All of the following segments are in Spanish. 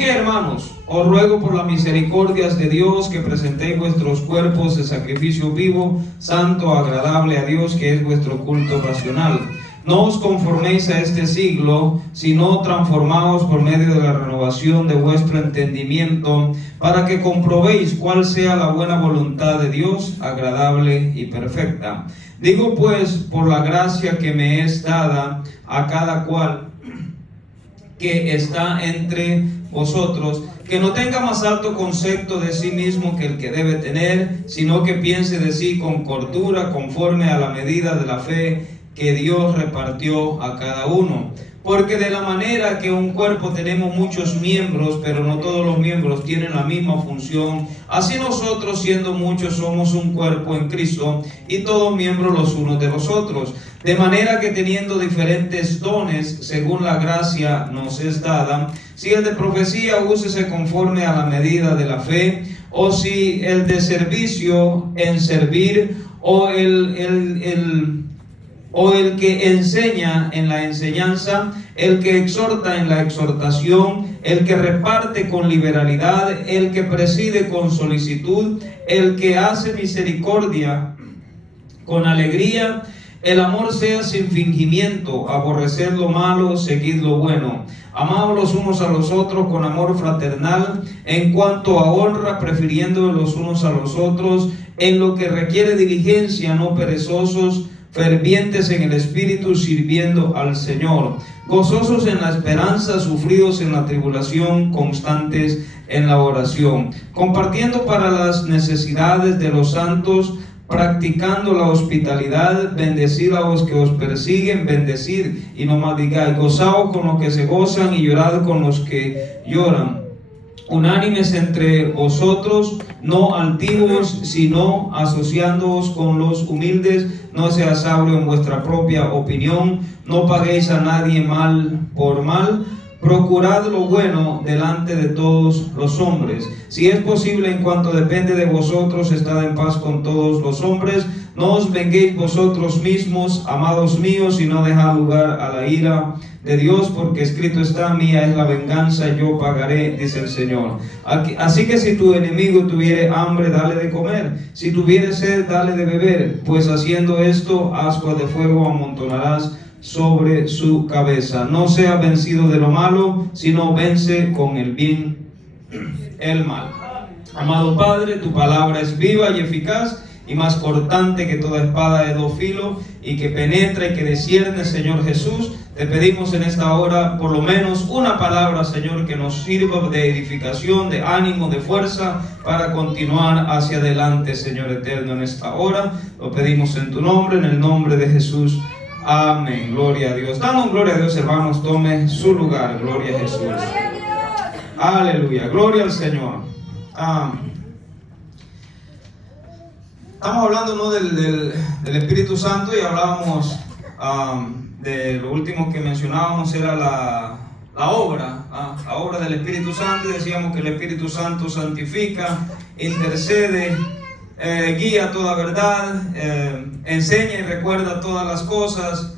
que, hermanos, os ruego por las misericordias de Dios que presentéis vuestros cuerpos de sacrificio vivo, santo, agradable a Dios, que es vuestro culto racional. No os conforméis a este siglo, sino transformaos por medio de la renovación de vuestro entendimiento, para que comprobéis cuál sea la buena voluntad de Dios, agradable y perfecta. Digo pues, por la gracia que me es dada a cada cual que está entre vosotros, que no tenga más alto concepto de sí mismo que el que debe tener, sino que piense de sí con cordura, conforme a la medida de la fe que Dios repartió a cada uno. Porque de la manera que un cuerpo tenemos muchos miembros, pero no todos los miembros tienen la misma función, así nosotros, siendo muchos, somos un cuerpo en Cristo, y todos miembros los unos de los otros. De manera que teniendo diferentes dones, según la gracia nos es dada, si el de profecía, úsese conforme a la medida de la fe, o si el de servicio, en servir, o el que enseña en la enseñanza, el que exhorta en la exhortación, el que reparte con liberalidad, el que preside con solicitud, el que hace misericordia con alegría. El amor sea sin fingimiento, aborreced lo malo, seguid lo bueno. Amaos los unos a los otros con amor fraternal, en cuanto a honra, prefiriendo los unos a los otros, en lo que requiere diligencia, no perezosos, fervientes en el espíritu, sirviendo al Señor, gozosos en la esperanza, sufridos en la tribulación, constantes en la oración, compartiendo para las necesidades de los santos, practicando la hospitalidad. Bendecid a los que os persiguen, bendecid y no maldigáis, gozaos con los que se gozan y llorad con los que lloran. Unánimes entre vosotros, no altivos, sino asociándoos con los humildes. No seas sabio en vuestra propia opinión, no paguéis a nadie mal por mal. Procurad lo bueno delante de todos los hombres. Si es posible, en cuanto depende de vosotros, estad en paz con todos los hombres. No os venguéis vosotros mismos, amados míos, y no dejad lugar a la ira de Dios, porque escrito está: mía es la venganza, yo pagaré, dice el Señor. Así que si tu enemigo tuviere hambre, dale de comer; si tuviere sed, dale de beber, pues haciendo esto, ascuas de fuego amontonarás sobre su cabeza. No sea vencido de lo malo, sino vence con el bien el mal. Amado Padre, tu palabra es viva y eficaz, y más cortante que toda espada de dos filos, y que penetra y que discierne, Señor Jesús. Te pedimos en esta hora por lo menos una palabra, Señor, que nos sirva de edificación, de ánimo, de fuerza para continuar hacia adelante, Señor eterno, en esta hora. Lo pedimos en tu nombre, en el nombre de Jesús. Amén. Gloria a Dios. Damos gloria a Dios, hermanos. Tome su lugar. Gloria a Jesús. Aleluya. Gloria al Señor. Amén. Estamos hablando, ¿no?, del Espíritu Santo, y hablábamos de lo último que mencionábamos era la obra del Espíritu Santo. Decíamos que el Espíritu Santo santifica, intercede, guía toda verdad, enseña y recuerda todas las cosas,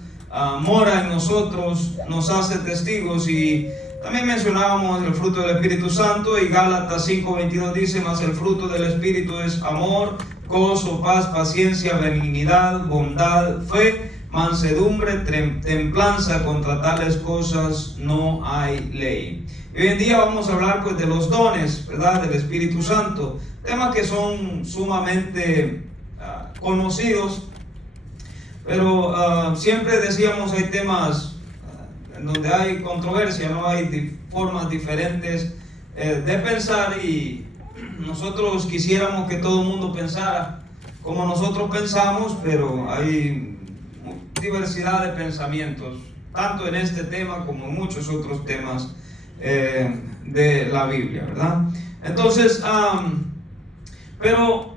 mora en nosotros, nos hace testigos. Y también mencionábamos el fruto del Espíritu Santo, y Gálatas 5:22 dice: mas el fruto del Espíritu es amor, gozo, paz, paciencia, benignidad, bondad, fe, mansedumbre, templanza. Contra tales cosas no hay ley. Y hoy en día vamos a hablar, pues, de los dones, ¿verdad?, del Espíritu Santo, temas que son sumamente conocidos, pero siempre decíamos, hay temas en donde hay controversia, no hay formas diferentes de pensar, y nosotros quisiéramos que todo el mundo pensara como nosotros pensamos, pero hay diversidad de pensamientos, tanto en este tema como en muchos otros temas de la Biblia, ¿verdad? Entonces, pero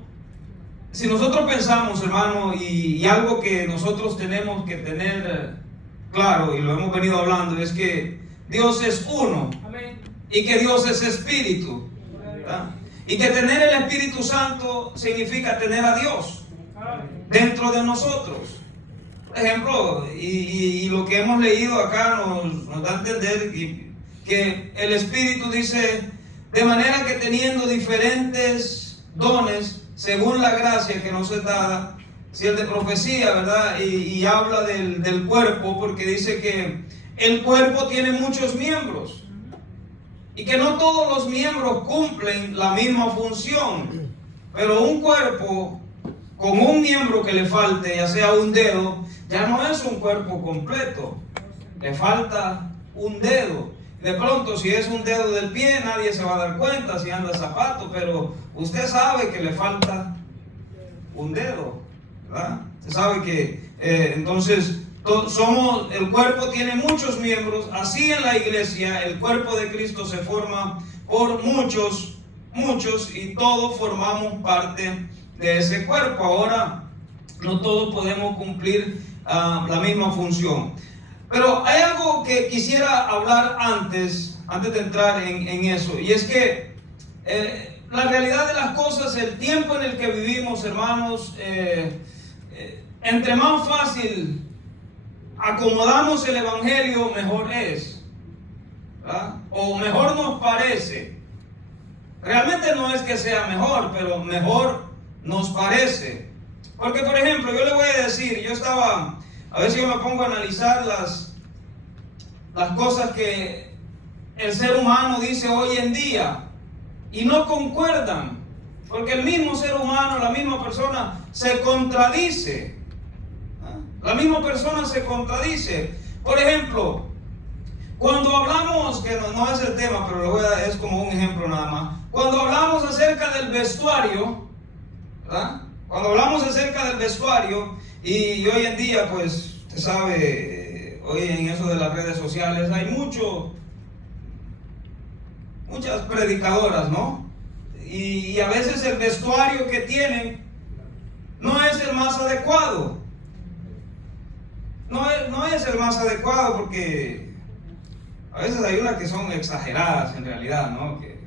si nosotros pensamos, hermano, y algo que nosotros tenemos que tener claro, y lo hemos venido hablando, es que Dios es uno. Amén. Y que Dios es espíritu, ¿verdad? Y que tener el Espíritu Santo significa tener a Dios dentro de nosotros. Por ejemplo, y lo que hemos leído acá nos da a entender que el Espíritu dice, de manera que teniendo diferentes dones, según la gracia que nos es dada, si el de profecía, ¿verdad? Y habla del cuerpo, porque dice que el cuerpo tiene muchos miembros y que no todos los miembros cumplen la misma función, pero un cuerpo con un miembro que le falte, ya sea un dedo, ya no es un cuerpo completo, le falta un dedo. De pronto, si es un dedo del pie, nadie se va a dar cuenta si anda zapato, pero usted sabe que le falta un dedo, ¿verdad? Usted sabe que entonces el cuerpo tiene muchos miembros. Así en la iglesia el cuerpo de Cristo se forma por muchos, y todos formamos parte de ese cuerpo. Ahora, no todos podemos cumplir la misma función. Pero hay algo que quisiera hablar antes de entrar en eso, y es que la realidad de las cosas, el tiempo en el que vivimos, hermanos, entre más fácil acomodamos el evangelio, mejor es, ¿verdad? O mejor nos parece. Realmente no es que sea mejor, pero mejor nos parece. Porque, por ejemplo, yo le voy a decir, a veces yo me pongo a analizar las cosas que el ser humano dice hoy en día y no concuerdan, porque el mismo ser humano, la misma persona se contradice. La misma persona se contradice. Por ejemplo, cuando hablamos, que no es el tema, pero es como un ejemplo nada más. Cuando hablamos acerca del vestuario, ¿verdad? Cuando hablamos acerca del vestuario, y hoy en día, pues, usted sabe, hoy en eso de las redes sociales hay muchas predicadoras, ¿no? Y a veces el vestuario que tienen no es el más adecuado. No es el más adecuado, porque a veces hay unas que son exageradas en realidad, ¿no? Que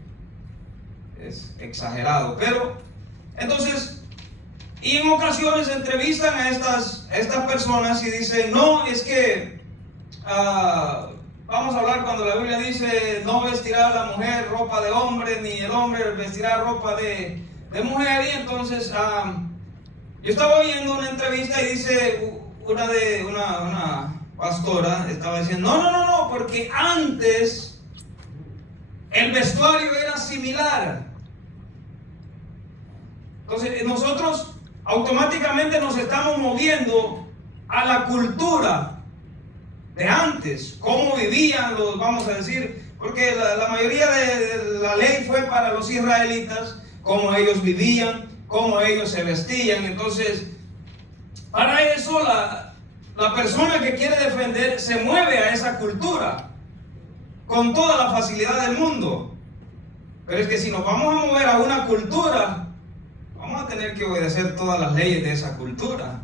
es exagerado. Pero, entonces, y en ocasiones entrevistan a estas personas y dicen, no, es que vamos a hablar cuando la Biblia dice, no vestirá la mujer ropa de hombre, ni el hombre vestirá ropa de mujer. Y entonces, yo estaba oyendo una entrevista y dice, una pastora estaba diciendo, no, porque antes el vestuario era similar. Entonces nosotros automáticamente nos estamos moviendo a la cultura de antes, cómo vivían vamos a decir, porque la mayoría de la ley fue para los israelitas, cómo ellos vivían, cómo ellos se vestían. Entonces, para eso la persona que quiere defender se mueve a esa cultura con toda la facilidad del mundo. Pero es que si nos vamos a mover a una cultura, vamos a tener que obedecer todas las leyes de esa cultura.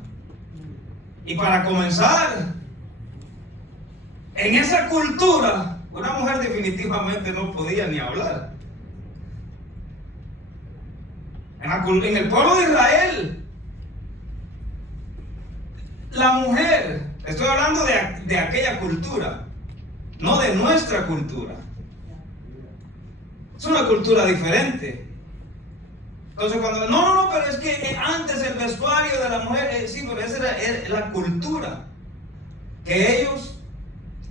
Y para comenzar, en esa cultura, una mujer definitivamente no podía ni hablar. En el pueblo de Israel, la mujer, estoy hablando de aquella cultura, no de nuestra cultura. Es una cultura diferente. Entonces cuando, no, pero es que antes el vestuario de la mujer, sí, pero esa era la cultura que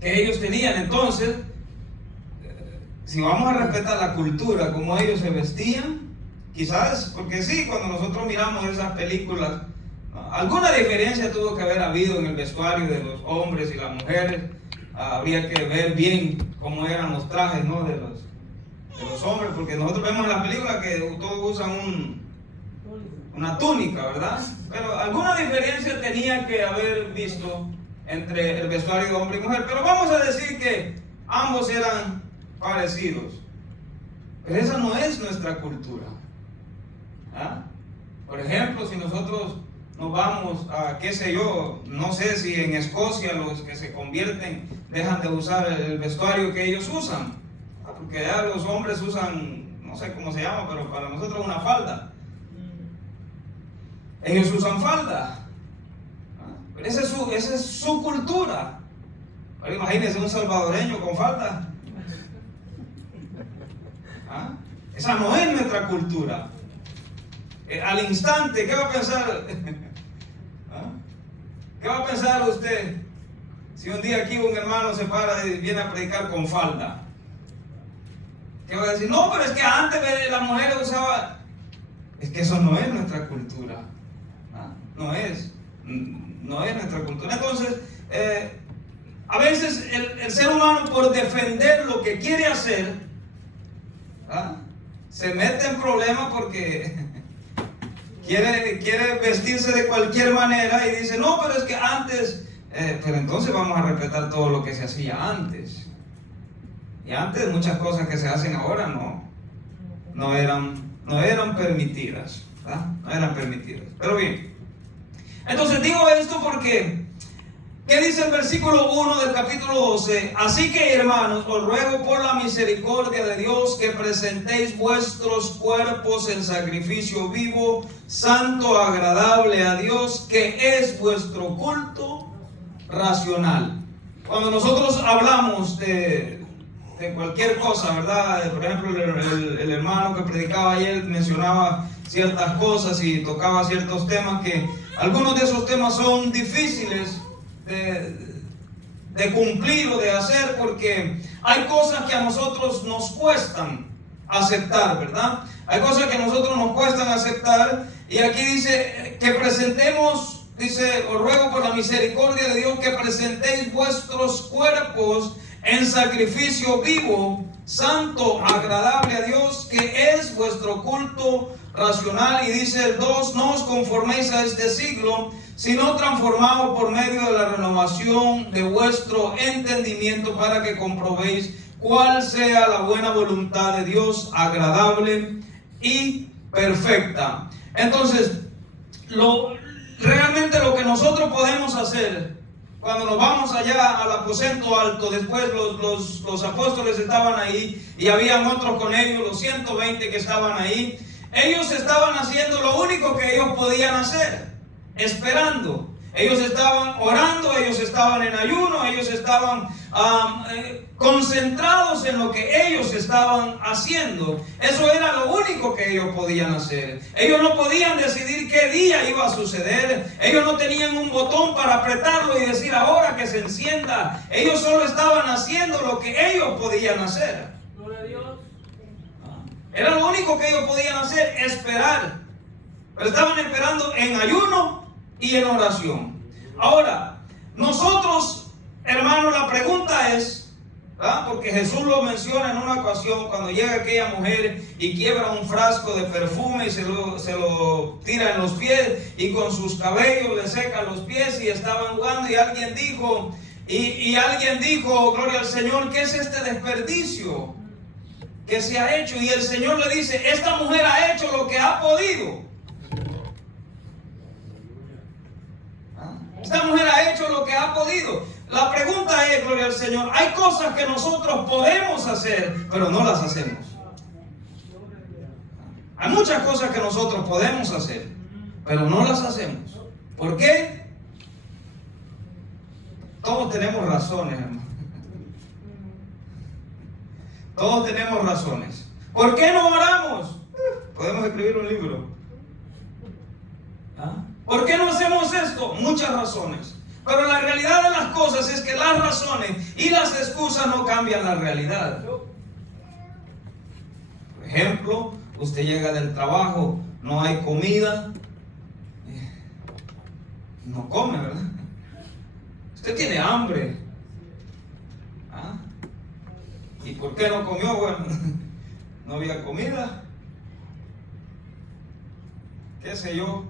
ellos tenían. Entonces, si vamos a respetar la cultura, como ellos se vestían, quizás, porque sí, cuando nosotros miramos esas películas, alguna diferencia tuvo que haber habido en el vestuario de los hombres y las mujeres. Habría que ver bien cómo eran los trajes, ¿no? de los hombres, porque nosotros vemos en la película que todos usan una túnica, ¿verdad? Pero alguna diferencia tenía que haber visto entre el vestuario de hombre y mujer. Pero vamos a decir que ambos eran parecidos. Pero esa no es nuestra cultura. Por ejemplo, si nosotros nos vamos a, qué sé yo, no sé si en Escocia los que se convierten dejan de usar el vestuario que ellos usan, porque ya los hombres usan, no sé cómo se llama, pero para nosotros una falda. Ellos usan falda. Pero esa es su cultura. Ahora imagínense un salvadoreño con falda. Esa no es nuestra cultura. Al instante, ¿qué va a pensar? ¿Ah? ¿Qué va a pensar usted si un día aquí un hermano se para y viene a predicar con falda? ¿Qué va a decir? No, pero es que antes las mujeres usaban. Es que eso no es nuestra cultura. ¿Ah? No es nuestra cultura. Entonces, a veces el ser humano, por defender lo que quiere hacer, ¿ah?, se mete en problemas porque quiere vestirse de cualquier manera y dice, no, pero es que antes, pero entonces vamos a respetar todo lo que se hacía antes. Y antes muchas cosas que se hacen ahora no eran permitidas, ¿verdad? No eran permitidas. Pero bien, entonces digo esto porque, ¿qué dice el versículo 1 del capítulo 12? Así que, hermanos, os ruego por la misericordia de Dios que presentéis vuestros cuerpos en sacrificio vivo, santo, agradable a Dios, que es vuestro culto racional. Cuando nosotros hablamos de cualquier cosa, ¿verdad? Por ejemplo, el hermano que predicaba ayer mencionaba ciertas cosas y tocaba ciertos temas, que algunos de esos temas son difíciles de cumplir o de hacer, porque hay cosas que a nosotros nos cuestan aceptar, ¿verdad? Hay cosas que a nosotros nos cuestan aceptar, y aquí dice que presentemos, dice, os ruego por la misericordia de Dios que presentéis vuestros cuerpos en sacrificio vivo, santo, agradable a Dios, que es vuestro culto racional. Y dice el 2, no os conforméis a este siglo, sino transformados por medio de la renovación de vuestro entendimiento, para que comprobéis cuál sea la buena voluntad de Dios, agradable y perfecta. Entonces, realmente lo que nosotros podemos hacer cuando nos vamos allá al aposento alto, después los apóstoles estaban ahí y habían otros con ellos, los 120 que estaban ahí. Ellos estaban haciendo lo único que ellos podían hacer, esperando. Ellos estaban orando, ellos estaban en ayuno, ellos estaban concentrados en lo que ellos estaban haciendo. Eso era lo único que ellos podían hacer. Ellos no podían decidir qué día iba a suceder. Ellos no tenían un botón para apretarlo y decir ahora que se encienda. Ellos solo estaban haciendo lo que ellos podían hacer. Era lo único que ellos podían hacer, esperar. Pero estaban esperando en ayuno y en oración. Ahora, nosotros, hermanos, la pregunta es, ¿verdad?, porque Jesús lo menciona en una ocasión, cuando llega aquella mujer y quiebra un frasco de perfume y se lo tira en los pies, y con sus cabellos le seca los pies, y estaban jugando, y alguien dijo, alguien dijo, gloria al Señor, ¿qué es este desperdicio que se ha hecho? Y el Señor le dice, esta mujer ha hecho lo que ha podido. Esta mujer ha hecho lo que ha podido. La pregunta es, gloria al Señor, hay cosas que nosotros podemos hacer, pero no las hacemos. Hay muchas cosas que nosotros podemos hacer, pero no las hacemos. ¿Por qué? Todos tenemos razones, hermano. Todos tenemos razones. ¿Por qué no oramos? Podemos escribir un libro. ¿Ah? ¿Por qué no hacemos esto? Muchas razones. Pero la realidad de las cosas es que las razones y las excusas no cambian la realidad. Por ejemplo, usted llega del trabajo, no hay comida, no come, ¿verdad? Usted tiene hambre. ¿Ah? ¿Y por qué no comió? Bueno, no había comida. ¿Qué sé yo?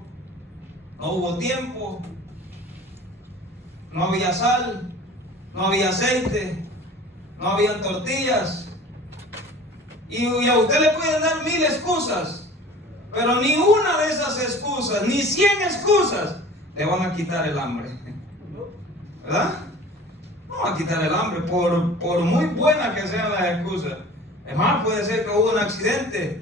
No hubo tiempo, no había sal, no había aceite, no habían tortillas. Y a usted le pueden dar 1000 excusas, pero ni una de esas excusas, ni 100 excusas, le van a quitar el hambre. ¿Verdad? No van a quitar el hambre, por muy buenas que sean las excusas. Es más, puede ser que hubo un accidente.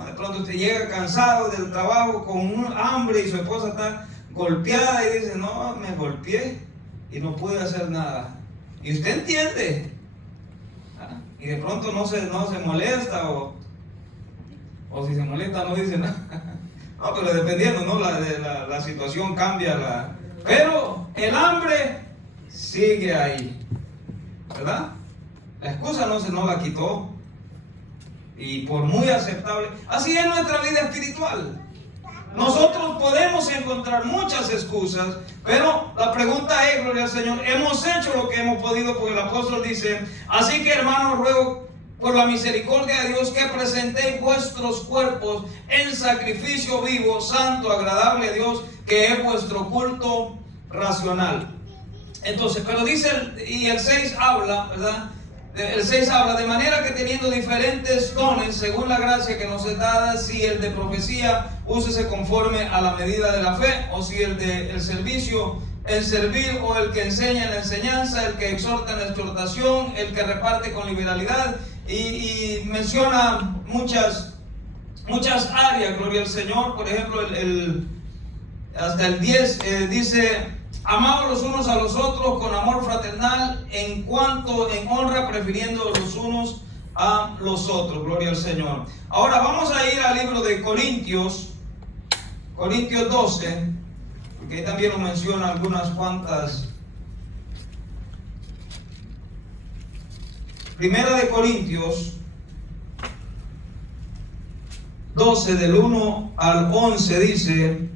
De pronto usted llega cansado del trabajo con un hambre y su esposa está golpeada y dice, no, me golpeé y no pude hacer nada. Y usted entiende. ¿Ah? Y de pronto no se molesta o O si se molesta no dice nada. No, pero dependiendo, ¿no? La situación cambia. Pero el hambre sigue ahí, ¿verdad? La excusa no la quitó. Y por muy aceptable, así es nuestra vida espiritual. Nosotros podemos encontrar muchas excusas, pero la pregunta es, gloria al Señor, hemos hecho lo que hemos podido, porque el apóstol dice: así que, hermanos, ruego por la misericordia de Dios que presentéis vuestros cuerpos en sacrificio vivo, santo, agradable a Dios, que es vuestro culto racional. Entonces, pero dice, y el 6 habla, ¿verdad? El 6 habla de manera que teniendo diferentes dones según la gracia que nos es dada, si el de profecía, úsese conforme a la medida de la fe, o si el de el servicio, el servir, o el que enseña en la enseñanza, el que exhorta en la exhortación, el que reparte con liberalidad, y menciona muchas áreas, gloria al Señor. Por ejemplo, hasta el 10 dice: amados los unos a los otros con amor fraternal, en honra, prefiriendo los unos a los otros. Gloria al Señor. Ahora vamos a ir al libro de Corintios 12, porque ahí también nos menciona algunas cuantas. Primera de Corintios 12, del 1 al 11 dice: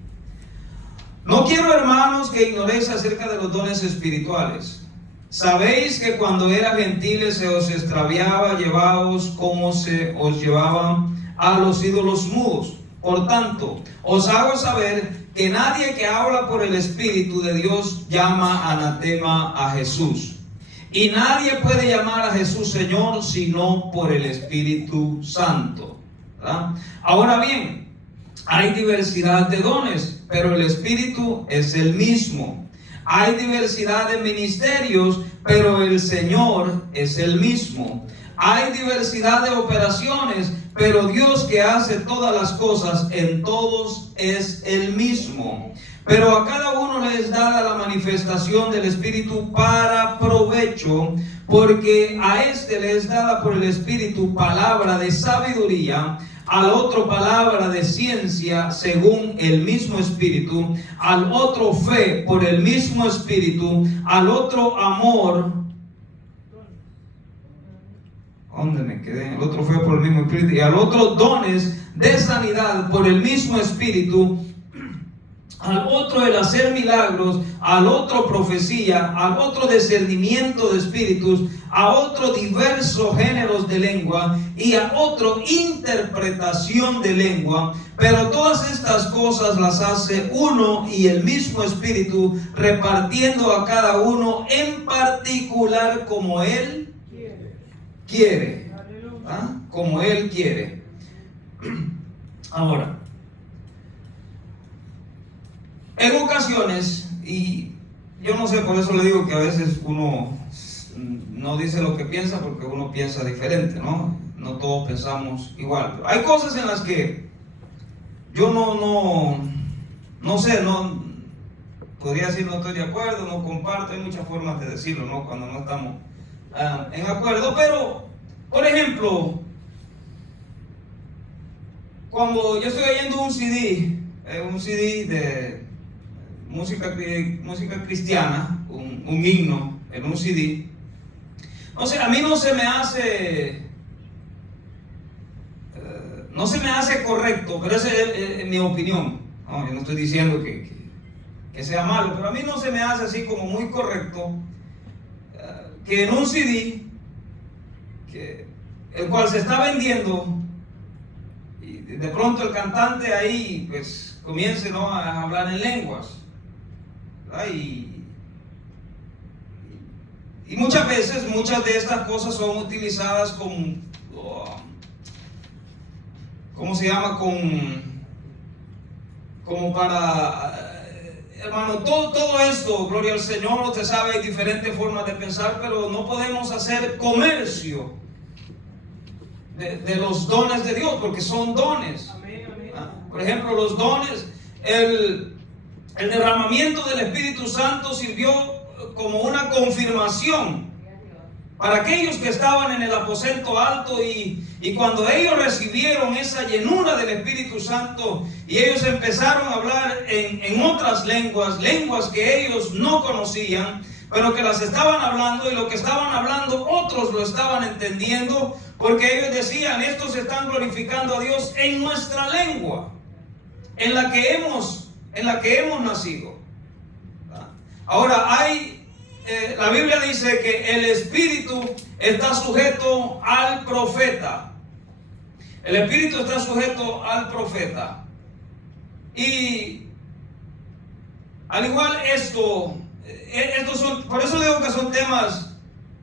no quiero, hermanos, que ignoréis acerca de los dones espirituales. Sabéis que cuando eran gentiles se os extraviaba, llevaos como se os llevaban a los ídolos mudos. Por tanto, os hago saber que nadie que habla por el Espíritu de Dios llama anatema a Jesús. Y nadie puede llamar a Jesús Señor sino por el Espíritu Santo, ¿verdad? Ahora bien, hay diversidad de dones, pero el Espíritu es el mismo. Hay diversidad de ministerios, pero el Señor es el mismo. Hay diversidad de operaciones, pero Dios, que hace todas las cosas en todos, es el mismo. Pero a cada uno le es dada la manifestación del Espíritu para provecho, porque a este le es dada por el Espíritu palabra de sabiduría, al otro palabra de ciencia según el mismo Espíritu, al otro fe por el mismo Espíritu, al otro amor. ¿Dónde me quedé? El otro fue por el mismo Espíritu. Y al otro dones de sanidad por el mismo Espíritu, al otro el hacer milagros, al otro profecía, al otro discernimiento de espíritus, a otro diversos géneros de lengua y a otro interpretación de lengua. Pero todas estas cosas las hace uno y el mismo Espíritu, repartiendo a cada uno en particular como Él quiere. ¿Ah? Como Él quiere. Ahora, en ocasiones, y yo no sé, por eso le digo que a veces uno no dice lo que piensa, porque uno piensa diferente, ¿no? No todos pensamos igual. Pero hay cosas en las que yo no sé, podría decir no estoy de acuerdo, no comparto. Hay muchas formas de decirlo, ¿no? Cuando no estamos en acuerdo. Pero, por ejemplo, cuando yo estoy oyendo un CD de música cristiana, un himno en un CD, no sé, a mí no se me hace correcto, pero esa es mi opinión, ¿no? Yo no estoy diciendo que sea malo, pero a mí no se me hace así como muy correcto que en un CD el cual se está vendiendo, y de pronto el cantante ahí pues comience, ¿no?, a hablar en lenguas. Y muchas veces, muchas de estas cosas son utilizadas como, ¿cómo se llama? Como para, hermano, todo esto, gloria al Señor, usted sabe, hay diferentes formas de pensar, pero no podemos hacer comercio de los dones de Dios, porque son dones. Por ejemplo, los dones, el derramamiento del Espíritu Santo sirvió como una confirmación para aquellos que estaban en el aposento alto y Y cuando ellos recibieron esa llenura del Espíritu Santo y ellos empezaron a hablar en otras lenguas, lenguas que ellos no conocían, pero que las estaban hablando, y lo que estaban hablando otros lo estaban entendiendo, porque ellos decían: estos están glorificando a Dios en nuestra lengua, en la que hemos nacido. Ahora la Biblia dice que el Espíritu está sujeto al profeta. El Espíritu está sujeto al profeta. Y al igual estos son, por eso digo que son temas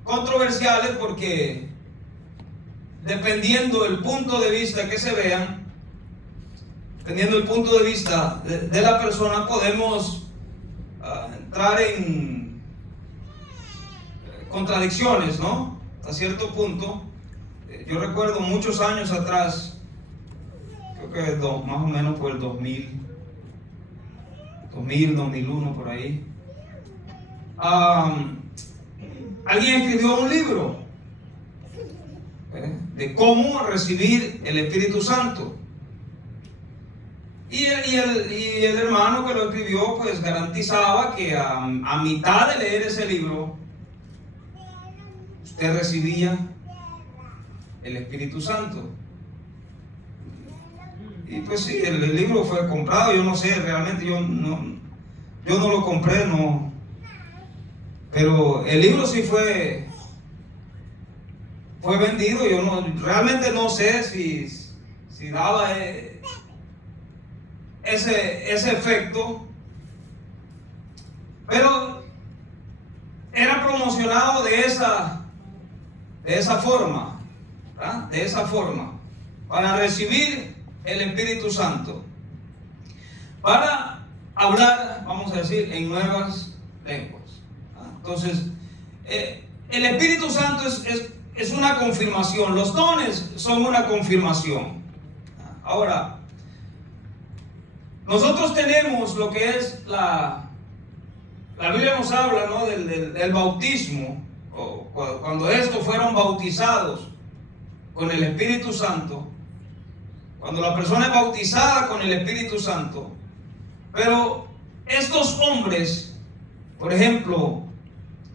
controversiales, porque dependiendo del punto de vista que se vean, dependiendo del punto de vista de la persona, podemos entrar en contradicciones, ¿no? A cierto punto. Yo recuerdo muchos años atrás, creo que más o menos por el 2001, por ahí, alguien escribió un libro de cómo recibir el Espíritu Santo. Y el hermano que lo escribió pues garantizaba que a mitad de leer ese libro usted recibía el Espíritu Santo. Y pues sí, el libro fue comprado. Yo no sé, realmente yo no lo compré, no. Pero el libro sí fue vendido. Yo realmente no sé si daba ese efecto, pero era promocionado de esa forma, ¿verdad? De esa forma, para recibir el Espíritu Santo, para hablar, vamos a decir, en nuevas lenguas. Entonces, el Espíritu Santo es una confirmación. Los dones son una confirmación. Ahora, nosotros tenemos lo que es la Biblia nos habla, ¿no?, del bautismo, o cuando estos fueron bautizados con el Espíritu Santo, cuando la persona es bautizada con el Espíritu Santo. Pero estos hombres, por ejemplo,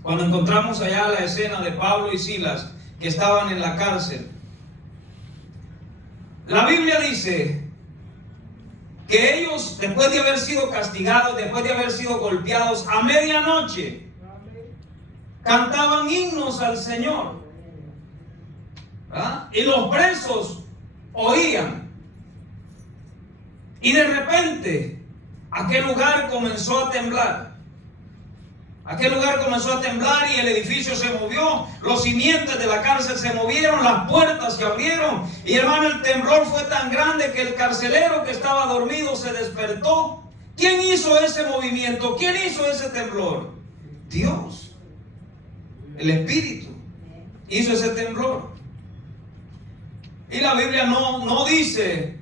cuando encontramos allá la escena de Pablo y Silas que estaban en la cárcel, la Biblia dice que ellos, después de haber sido castigados, después de haber sido golpeados, a medianoche cantaban himnos al Señor, ¿verdad? Y los presos oían. Y de repente aquel lugar comenzó a temblar. Aquel lugar comenzó a temblar y el edificio se movió, los cimientos de la cárcel se movieron, las puertas se abrieron. Y hermano, el temblor fue tan grande que el carcelero que estaba dormido se despertó. ¿Quién hizo ese movimiento? ¿Quién hizo ese temblor? Dios. El Espíritu hizo ese temblor. Y la Biblia no dice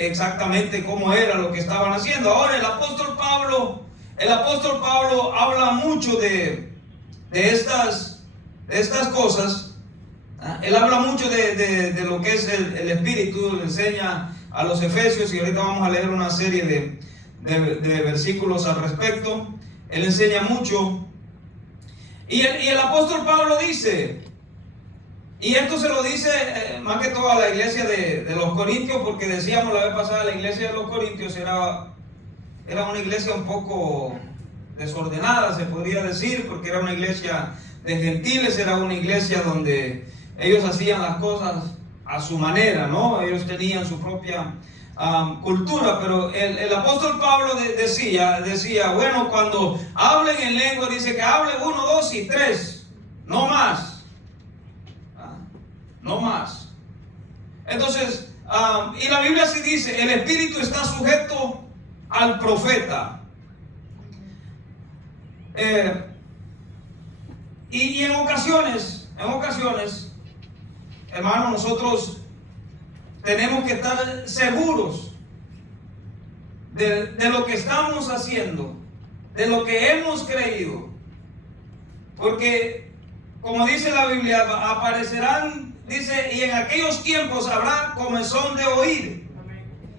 exactamente cómo era lo que estaban haciendo. Ahora el apóstol Pablo habla mucho de estas cosas. Él habla mucho de lo que es el Espíritu. Le enseña a los Efesios, y ahorita vamos a leer una serie de versículos al respecto. Él enseña mucho. Y el apóstol Pablo dice, y esto se lo dice más que todo a la iglesia de los Corintios, porque decíamos la vez pasada, la iglesia de los Corintios era una iglesia un poco desordenada, se podría decir, porque era una iglesia de gentiles, era una iglesia donde ellos hacían las cosas a su manera, ¿no? Ellos tenían su propia cultura. Pero el apóstol Pablo decía, bueno, cuando hablen en lengua, dice que hablen 1, 2 y 3, no más. No más. Entonces, y la Biblia sí dice, el Espíritu está sujeto al profeta. Y en ocasiones, hermanos, nosotros tenemos que estar seguros de lo que estamos haciendo, de lo que hemos creído. Porque, como dice la Biblia, aparecerán dice, y en aquellos tiempos habrá comezón de oír,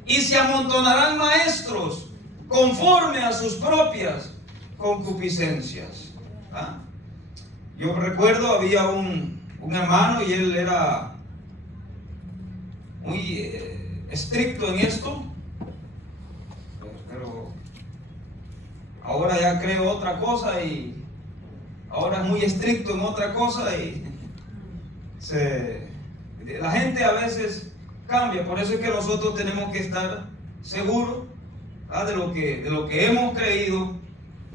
y se amontonarán maestros conforme a sus propias concupiscencias. ¿Ah? Yo recuerdo, había un hermano y él era muy estricto en esto, pero ahora ya creo otra cosa y ahora es muy estricto en otra cosa y la gente a veces cambia. Por eso es que nosotros tenemos que estar seguros de lo que hemos creído,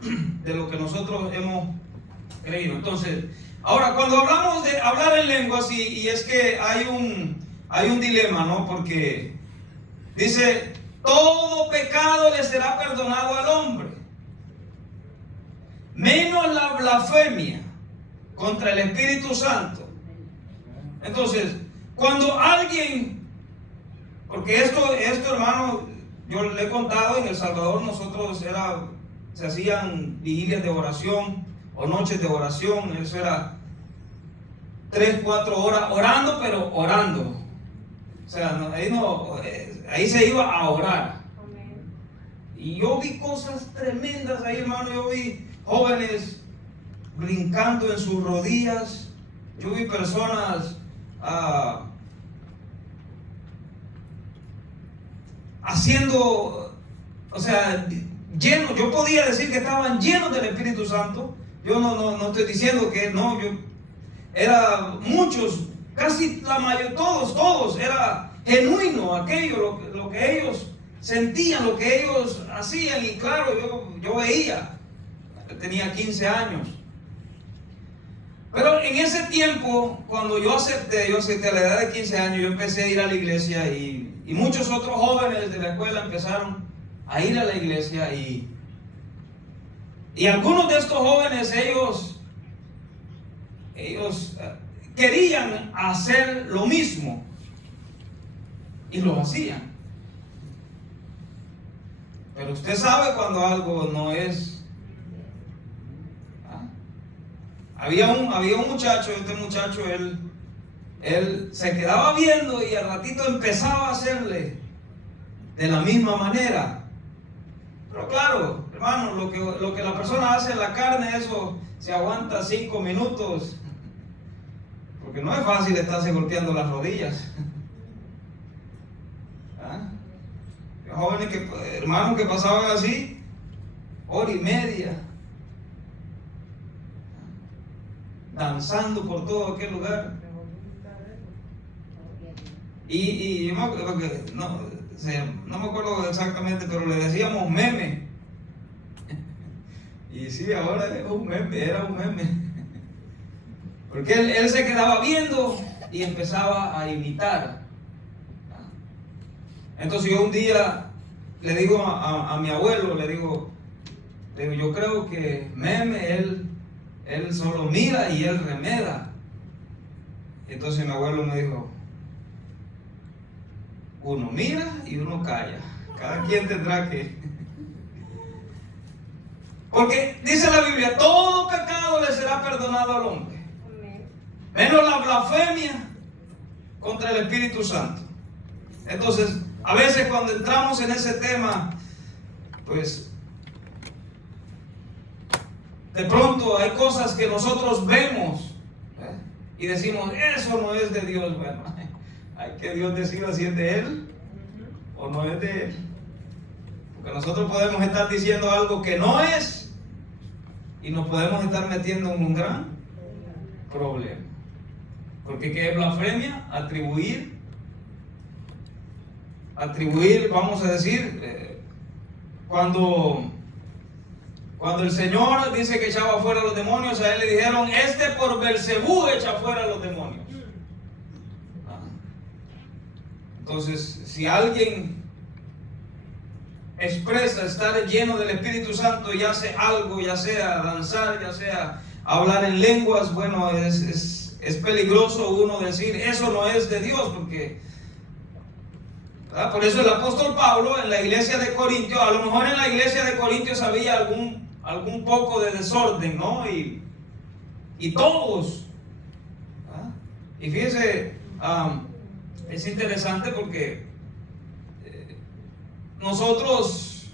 de lo que nosotros hemos creído. Entonces, ahora cuando hablamos de hablar en lenguas, y es que hay un dilema, ¿no? Porque dice, todo pecado le será perdonado al hombre, menos la blasfemia contra el Espíritu Santo. Entonces, cuando alguien, porque esto hermano, yo le he contado, en El Salvador nosotros se hacían vigilias de oración o noches de oración. Eso era 3, 4 horas orando, pero orando. O sea, ahí se iba a orar. Y yo vi cosas tremendas ahí, hermano. Yo vi jóvenes brincando en sus rodillas. Yo vi personas haciendo, o sea, llenos. Yo podía decir que estaban llenos del Espíritu Santo. Yo no estoy diciendo que no. Era muchos, casi la mayoría, todos, era genuino aquello, lo que ellos sentían, lo que ellos hacían. Y claro, yo veía, tenía 15 años. Pero en ese tiempo, cuando yo acepté a la edad de 15 años, yo empecé a ir a la iglesia y muchos otros jóvenes de la escuela empezaron a ir a la iglesia y algunos de estos jóvenes, ellos querían hacer lo mismo y lo hacían. Pero usted sabe cuando algo no es. Había un muchacho, este muchacho, él se quedaba viendo y al ratito empezaba a hacerle de la misma manera. Pero claro, hermano, lo que la persona hace en la carne, eso se aguanta 5 minutos. Porque no es fácil estarse golpeando las rodillas. Jóvenes hermanos que pasaban así, hora y media, danzando por todo aquel lugar. Y yo no me acuerdo exactamente, pero le decíamos meme. Y sí, ahora era un meme. Porque él se quedaba viendo y empezaba a imitar. Entonces yo un día le digo a mi abuelo, le digo, yo creo que meme, él solo mira y él remeda. Entonces mi abuelo me dijo, uno mira y uno calla. Cada quien tendrá que. Porque dice la Biblia, todo pecado le será perdonado al hombre, menos la blasfemia contra el Espíritu Santo. Entonces, a veces cuando entramos en ese tema, pues de pronto hay cosas que nosotros vemos y decimos, eso no es de Dios. Bueno, hay que Dios decida si es de Él o no es de Él. Porque nosotros podemos estar diciendo algo que no es y nos podemos estar metiendo en un gran problema. Porque ¿qué es blasfemia? Atribuir, vamos a decir, cuando el Señor dice que echaba fuera a los demonios, a Él le dijeron, por Belcebú echa fuera a los demonios. Entonces, si alguien expresa estar lleno del Espíritu Santo y hace algo, ya sea danzar, ya sea hablar en lenguas, bueno, es peligroso uno decir, eso no es de Dios, porque por eso el apóstol Pablo en la iglesia de Corintios, a lo mejor en la iglesia de Corintios había algún poco de desorden, ¿no? Y todos, y fíjese, es interesante porque nosotros,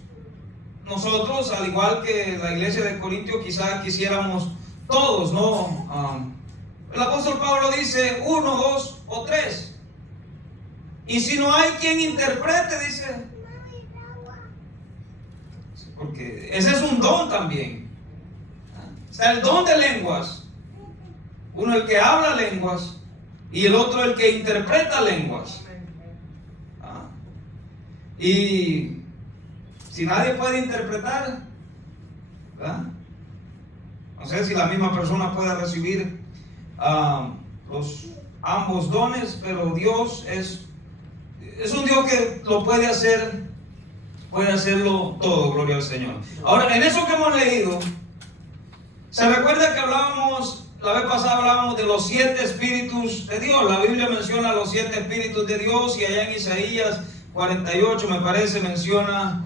al igual que la iglesia de Corintio, quizás quisiéramos todos, ¿no? El apóstol Pablo dice 1, 2 o 3. Y si no hay quien interprete, dice, porque ese es un don también. O sea, el don de lenguas. Uno el que habla lenguas y el otro el que interpreta lenguas. Y si nadie puede interpretar, ¿verdad? No sé si la misma persona puede recibir ambos dones, pero Dios es un Dios que lo puede hacer, puede hacerlo todo, gloria al Señor. Ahora, en eso que hemos leído, se recuerda que la vez pasada hablábamos de los 7 espíritus de Dios. La Biblia menciona los 7 espíritus de Dios, y allá en Isaías 48 me parece menciona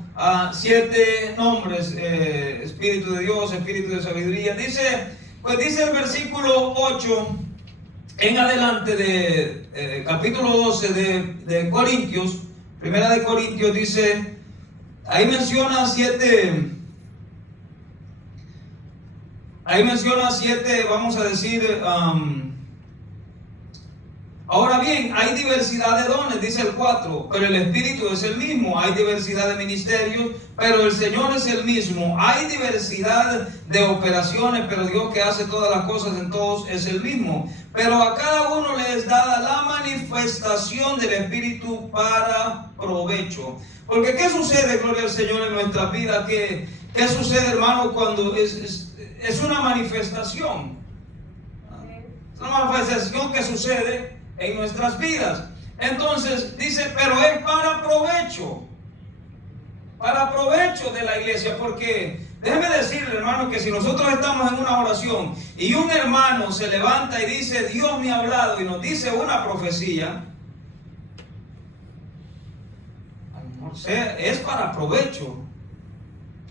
7 nombres, espíritu de Dios, espíritu de sabiduría. Dice el versículo 8 en adelante de capítulo 12 de Corintios, primera de Corintios, dice, ahí menciona 7, vamos a decir, ahora bien, hay diversidad de dones, dice el 4, pero el Espíritu es el mismo. Hay diversidad de ministerios, pero el Señor es el mismo. Hay diversidad de operaciones, pero Dios que hace todas las cosas en todos es el mismo. Pero a cada uno le es dada la manifestación del Espíritu para provecho. Porque ¿qué sucede, gloria al Señor, en nuestra vida? ¿Qué sucede, hermano, cuando es una manifestación? Es una manifestación que sucede en nuestras vidas. Entonces dice, pero es para provecho de la iglesia. Porque déjeme decirle, hermano, que si nosotros estamos en una oración y un hermano se levanta y dice, Dios me ha hablado, y nos dice una profecía, es para provecho.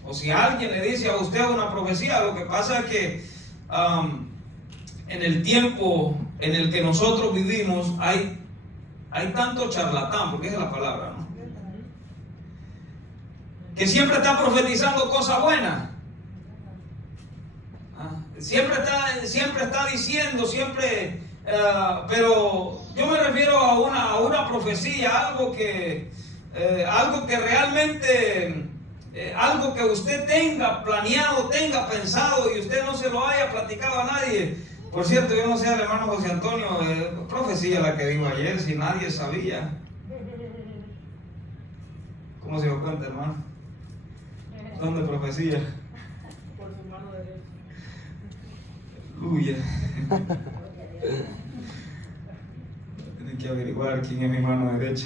O si alguien le dice a usted una profecía, lo que pasa es que en el tiempo en el que nosotros vivimos hay tanto charlatán, porque esa es la palabra, ¿no? Que siempre está profetizando cosas buenas. Siempre está diciendo, pero yo me refiero a una profecía, algo que realmente, algo que usted tenga planeado, tenga pensado, y usted no se lo haya platicado a nadie. Por cierto, yo no sé al hermano José Antonio, profecía la que dijo ayer, si nadie sabía. ¿Cómo se dio cuenta, hermano? ¿Dónde profecía? Por su mano derecha. Aleluya. Tienen que averiguar quién es mi mano derecha.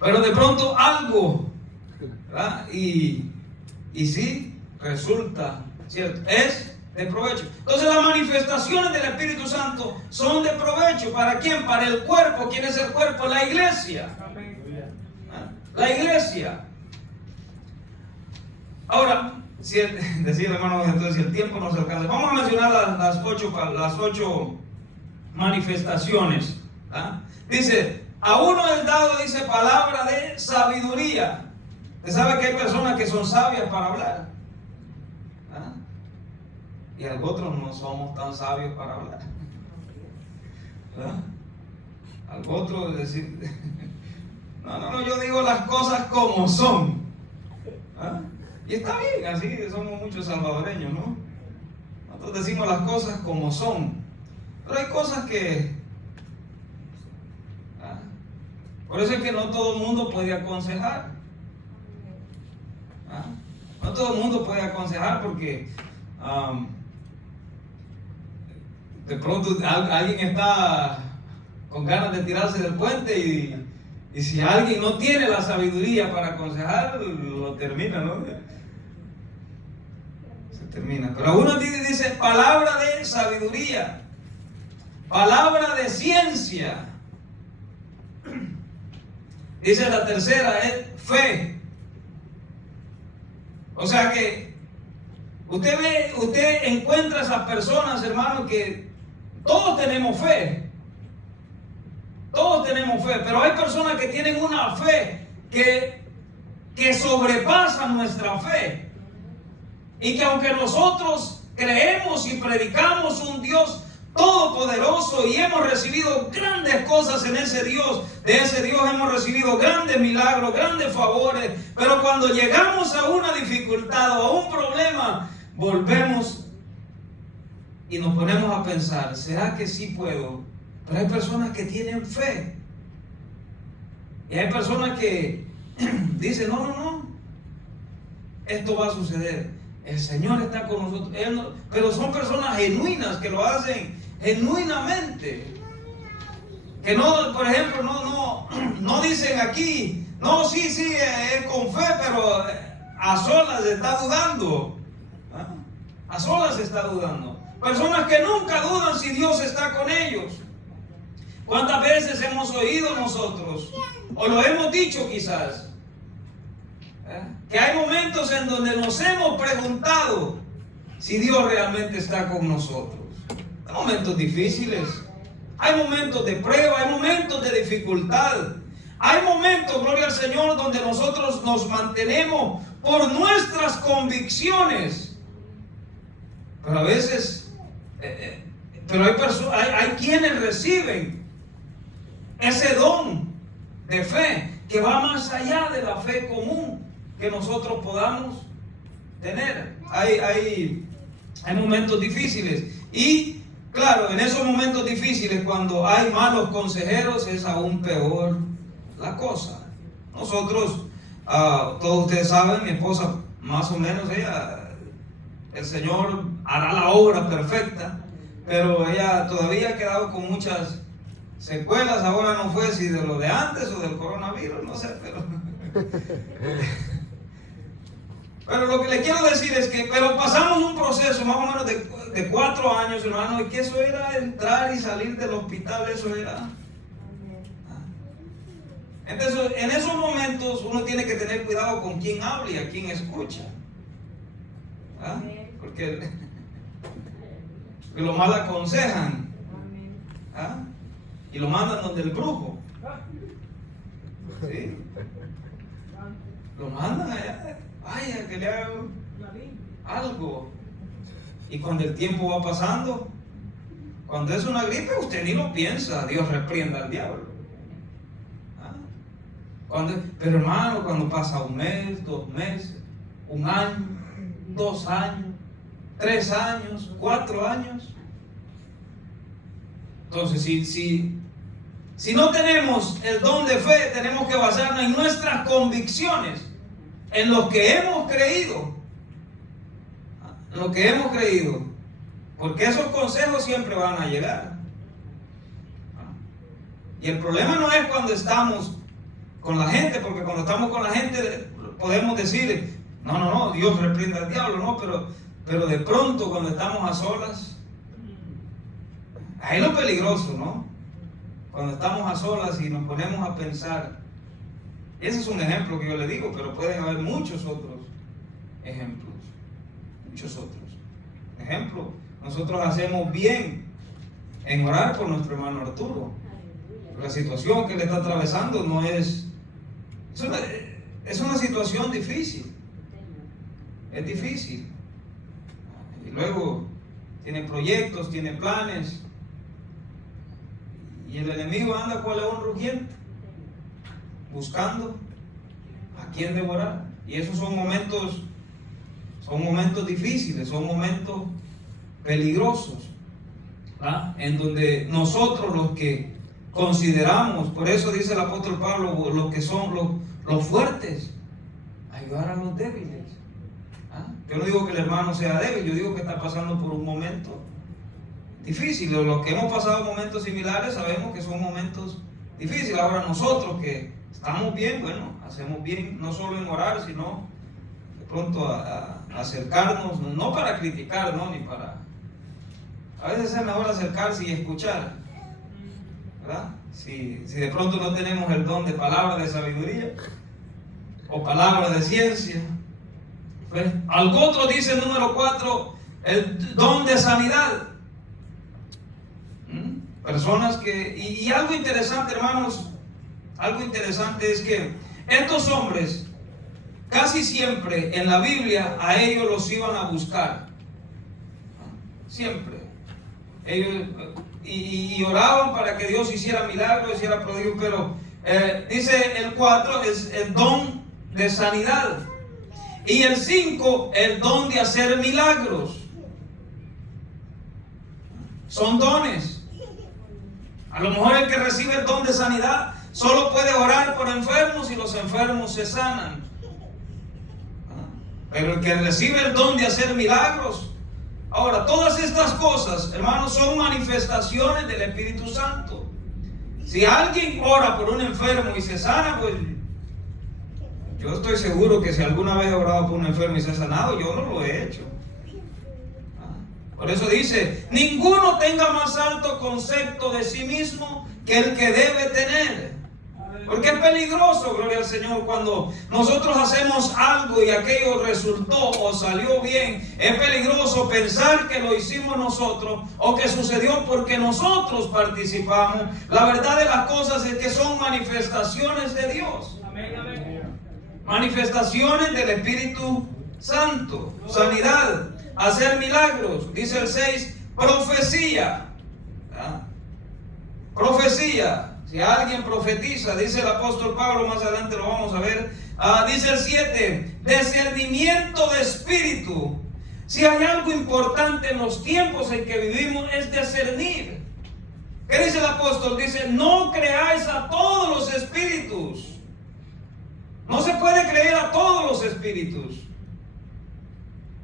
Pero de pronto algo, ¿verdad? Y sí, resulta, ¿cierto? Es de provecho. Entonces las manifestaciones del Espíritu Santo son de provecho. ¿Para quién? Para el cuerpo. ¿Quién es el cuerpo? La iglesia. La iglesia. Ahora, decía el hermano, entonces, si el tiempo nos alcanza, vamos a mencionar las 8 manifestaciones. Dice, a uno es dado, dice, palabra de sabiduría. Usted sabe que hay personas que son sabias para hablar, y a otros no somos tan sabios para hablar, al otro es decir, no, yo digo las cosas como son, y está bien, así somos muchos salvadoreños, ¿no? Nosotros decimos las cosas como son, pero hay cosas que, por eso es que no todo el mundo puede aconsejar. No todo el mundo puede aconsejar, porque de pronto alguien está con ganas de tirarse del puente, y si alguien no tiene la sabiduría para aconsejar, lo termina, ¿no? Se termina. Pero uno dice palabra de sabiduría, palabra de ciencia. Dice la tercera, es fe. O sea que Usted encuentra esas personas, hermano, que todos tenemos fe. Todos tenemos fe, pero hay personas que tienen una fe que sobrepasa nuestra fe. Y que aunque nosotros creemos y predicamos un Dios todopoderoso y hemos recibido grandes cosas en ese Dios, de ese Dios hemos recibido grandes milagros, grandes favores, pero cuando llegamos a una dificultad o a un problema, volvemos y nos ponemos a pensar, ¿será que sí puedo? Pero hay personas que tienen fe y hay personas que dicen, no, esto va a suceder, el Señor está con nosotros, pero son personas genuinas que lo hacen genuinamente, que no, por ejemplo, no dicen aquí, no, sí, es con fe, pero a solas está dudando, a solas está dudando. Personas que nunca dudan si Dios está con ellos. ¿Cuántas veces hemos oído nosotros, o lo hemos dicho quizás, que hay momentos en donde nos hemos preguntado si Dios realmente está con nosotros? Hay momentos difíciles, hay momentos de prueba, hay momentos de dificultad, hay momentos, gloria al Señor, donde nosotros nos mantenemos por nuestras convicciones, pero a veces, hay quienes reciben ese don de fe que va más allá de la fe común que nosotros podamos tener. Hay momentos difíciles y claro, en esos momentos difíciles, cuando hay malos consejeros, es aún peor la cosa. Nosotros, todos ustedes saben, mi esposa más o menos, el Señor hará la obra perfecta, pero ella todavía ha quedado con muchas secuelas. Ahora no fue si de lo de antes o del coronavirus, no sé, pero lo que le quiero decir es que pasamos un proceso más o menos de 4 años, hermano, y que eso era entrar y salir del hospital, eso era. Entonces, en esos momentos uno tiene que tener cuidado con quién habla y a quién escucha, porque lo mal aconsejan, y lo mandan donde el brujo, ¿sí? Lo mandan allá, vaya que le haga algo. Y cuando el tiempo va pasando, cuando es una gripe, usted ni lo piensa, Dios reprenda al diablo. Pero hermano, cuando pasa 1 mes, 2 meses, 1 año, 2 años, 3 años, 4 años, entonces si no tenemos el don de fe, tenemos que basarnos en nuestras convicciones, en lo que hemos creído, porque esos consejos siempre van a llegar. Y el problema no es cuando estamos con la gente, porque cuando estamos con la gente podemos decir, no, Dios reprenda al diablo, no, pero de pronto cuando estamos a solas, ahí es lo peligroso, ¿no? Cuando estamos a solas y nos ponemos a pensar. Ese es un ejemplo que yo le digo, pero pueden haber muchos otros ejemplos. Ejemplo, nosotros hacemos bien en orar por nuestro hermano Arturo. La situación que le está atravesando no es una situación difícil. Es difícil. Y luego tiene proyectos, tiene planes. Y el enemigo anda cual león rugiente, buscando a quién devorar. Y esos son momentos difíciles, son momentos peligrosos, en donde nosotros, los que consideramos, por eso dice el apóstol Pablo, los que son los fuertes, ayudar a los débiles. Yo no digo que el hermano sea débil, yo digo que está pasando por un momento difícil. Los que hemos pasado momentos similares sabemos que son momentos difíciles. Ahora nosotros que estamos bien, bueno, hacemos bien no solo en orar, sino de pronto a acercarnos, no para criticar, no, ni para... A veces es mejor acercarse y escuchar, ¿verdad? Si de pronto no tenemos el don de palabra de sabiduría o palabra de ciencia, Pues, algo otro dice número 4, el don de sanidad. Personas que, y algo interesante, hermanos, algo interesante es que estos hombres, casi siempre en la Biblia, a ellos los iban a buscar. Siempre. Ellos y oraban para que Dios hiciera milagros, hiciera prodigios, pero dice el 4 es el don de sanidad. Y el 5, el don de hacer milagros. Son dones. A lo mejor el que recibe el don de sanidad solo puede orar por enfermos y los enfermos se sanan. Pero el que recibe el don de hacer milagros. Ahora, todas estas cosas, hermanos, son manifestaciones del Espíritu Santo. Si alguien ora por un enfermo y se sana, pues yo estoy seguro que si alguna vez he orado por un enfermo y se ha sanado, yo no lo he hecho. Por eso dice, ninguno tenga más alto concepto de sí mismo que el que debe tener. Porque es peligroso, gloria al Señor, cuando nosotros hacemos algo y aquello resultó o salió bien. Es peligroso pensar que lo hicimos nosotros o que sucedió porque nosotros participamos. La verdad de las cosas es que son manifestaciones de Dios. Manifestaciones del Espíritu Santo. Sanidad, hacer milagros. Dice el 6, profecía. Profecía. Si alguien profetiza, dice el apóstol Pablo, más adelante lo vamos a ver. Dice el 7, discernimiento de espíritu. Si hay algo importante en los tiempos en que vivimos es discernir. ¿Qué dice el apóstol? Dice, no creáis a todos los espíritus. No se puede creer a todos los espíritus.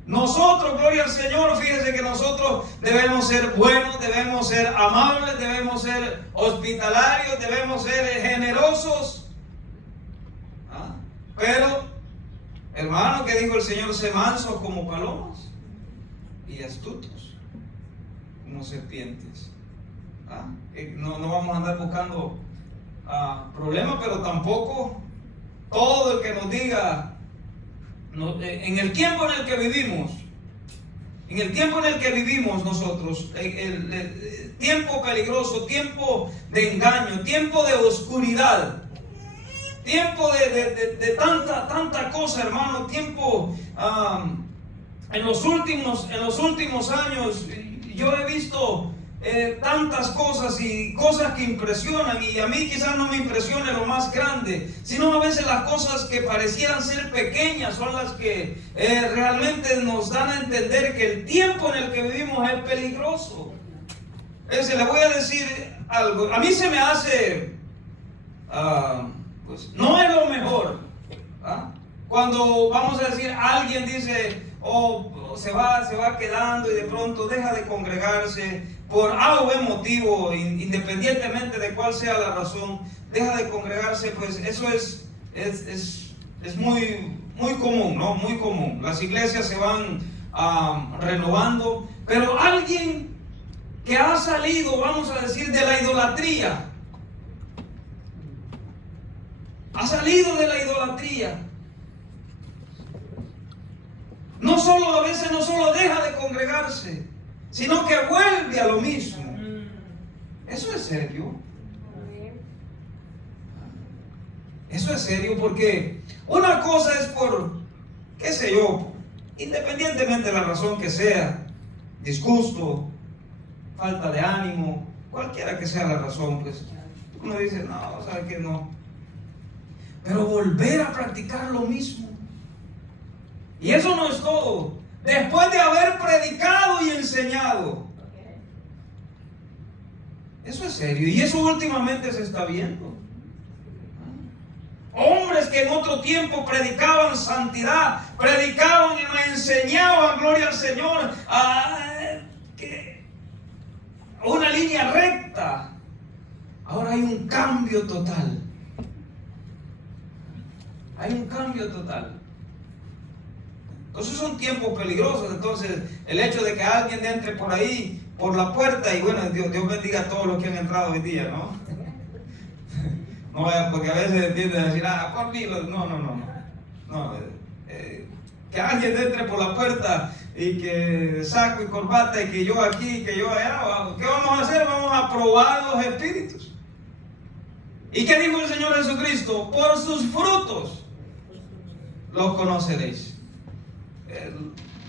Nosotros, gloria al Señor, fíjense que nosotros debemos ser buenos, debemos ser amables, debemos ser hospitalarios, debemos ser generosos. Pero, hermano, ¿qué dijo el Señor? Sé mansos como palomas y astutos como serpientes. No vamos a andar buscando problemas, pero tampoco todo el que nos diga. En el tiempo en el que vivimos nosotros, el tiempo peligroso, tiempo de engaño, tiempo de oscuridad, tiempo de tanta cosa, hermano, tiempo en los últimos años yo he visto tantas cosas y cosas que impresionan, y a mí quizás no me impresione lo más grande, sino a veces las cosas que parecieran ser pequeñas son las que realmente nos dan a entender que el tiempo en el que vivimos es peligroso. Le voy a decir algo, a mí se me hace pues no es lo mejor cuando vamos a decir, alguien dice se va quedando y de pronto deja de congregarse por A o B motivo, independientemente de cuál sea la razón, deja de congregarse. Pues eso es muy común, ¿no? Muy común. Las iglesias se van renovando, pero alguien que ha salido, vamos a decir, de la idolatría, ha salido de la idolatría, a veces no solo deja de congregarse, sino que vuelve a lo mismo. Eso es serio. Eso es serio, porque una cosa es por, qué sé yo, independientemente de la razón que sea, disgusto, falta de ánimo, cualquiera que sea la razón, pues uno dice, no, ¿sabe qué? No. Pero volver a practicar lo mismo. Y eso no es todo. Después de haber predicado y enseñado. Eso es serio. Y eso últimamente se está viendo. Hombres que en otro tiempo predicaban santidad, predicaban y nos enseñaban, gloria al Señor, una línea recta. Ahora hay un cambio total. Hay un cambio total. Entonces son tiempos peligrosos. Entonces el hecho de que alguien entre por ahí, por la puerta, y bueno, Dios bendiga a todos los que han entrado hoy día, ¿no? No, porque a veces tienden a decir, por mí, no. que alguien entre por la puerta y que saco y corbata y que yo aquí, que yo allá. ¿Qué vamos a hacer? Vamos a probar los espíritus. ¿Y qué dijo el Señor Jesucristo? Por sus frutos los conoceréis.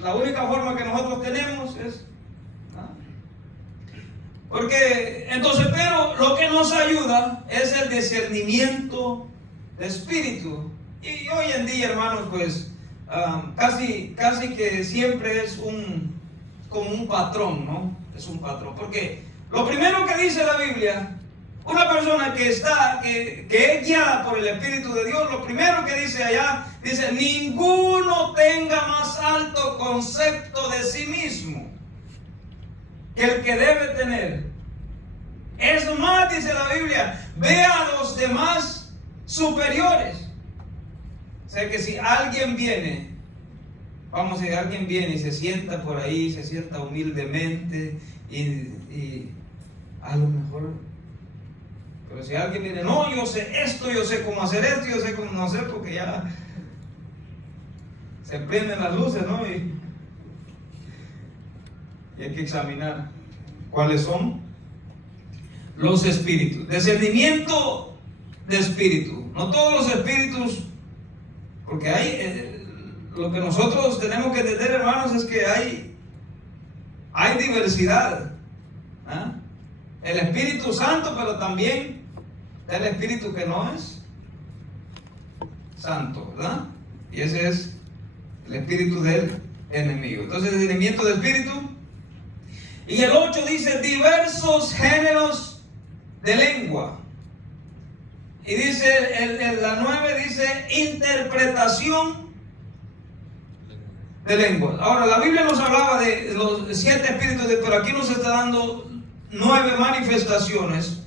La única forma que nosotros tenemos es... Porque entonces, pero lo que nos ayuda es el discernimiento de espíritu. Y hoy en día, hermanos, pues casi que siempre es como un patrón, ¿no? Es un patrón. Porque lo primero que dice la Biblia, una persona que es guiada por el Espíritu de Dios, lo primero que dice allá, dice, ninguno tenga más alto concepto de sí mismo que el que debe tener. Es más, dice la Biblia, ve a los demás superiores. O sea que si alguien viene, vamos a decir, alguien viene y se sienta por ahí, se sienta humildemente y a lo mejor, pero si alguien viene, no, yo sé esto, yo sé cómo hacer esto, yo sé cómo no sé, porque ya se prenden las luces, ¿no? Y hay que examinar cuáles son los espíritus. Discernimiento de espíritu. No todos los espíritus, porque hay, lo que nosotros tenemos que entender, hermanos, es que hay diversidad. ¿Ah? El Espíritu Santo, pero también el espíritu que no es santo, ¿verdad? Y ese es el espíritu del enemigo. Entonces, discernimiento de espíritu. Y el 8 dice diversos géneros de lengua. Y dice, la 9 dice interpretación de lengua. Ahora, la Biblia nos hablaba de los 7 espíritus, pero aquí nos está dando 9 manifestaciones.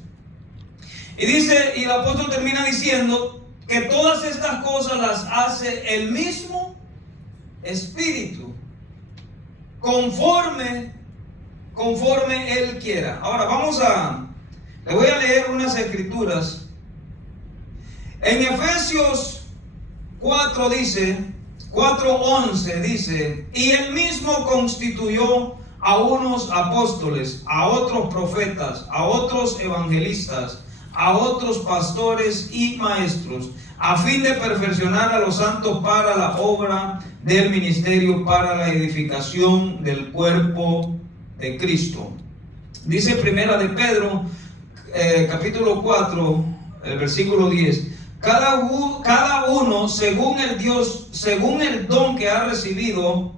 Y dice, y el apóstol termina diciendo que todas estas cosas las hace el mismo Espíritu, conforme Él quiera. Ahora le voy a leer unas escrituras. En Efesios 4 dice, 4:11 dice, y Él mismo constituyó a unos apóstoles, a otros profetas, a otros evangelistas, a otros pastores y maestros, a fin de perfeccionar a los santos para la obra del ministerio, para la edificación del cuerpo de Cristo. Dice Primera de Pedro, capítulo 4, el versículo 10. Cada uno según el don que ha recibido,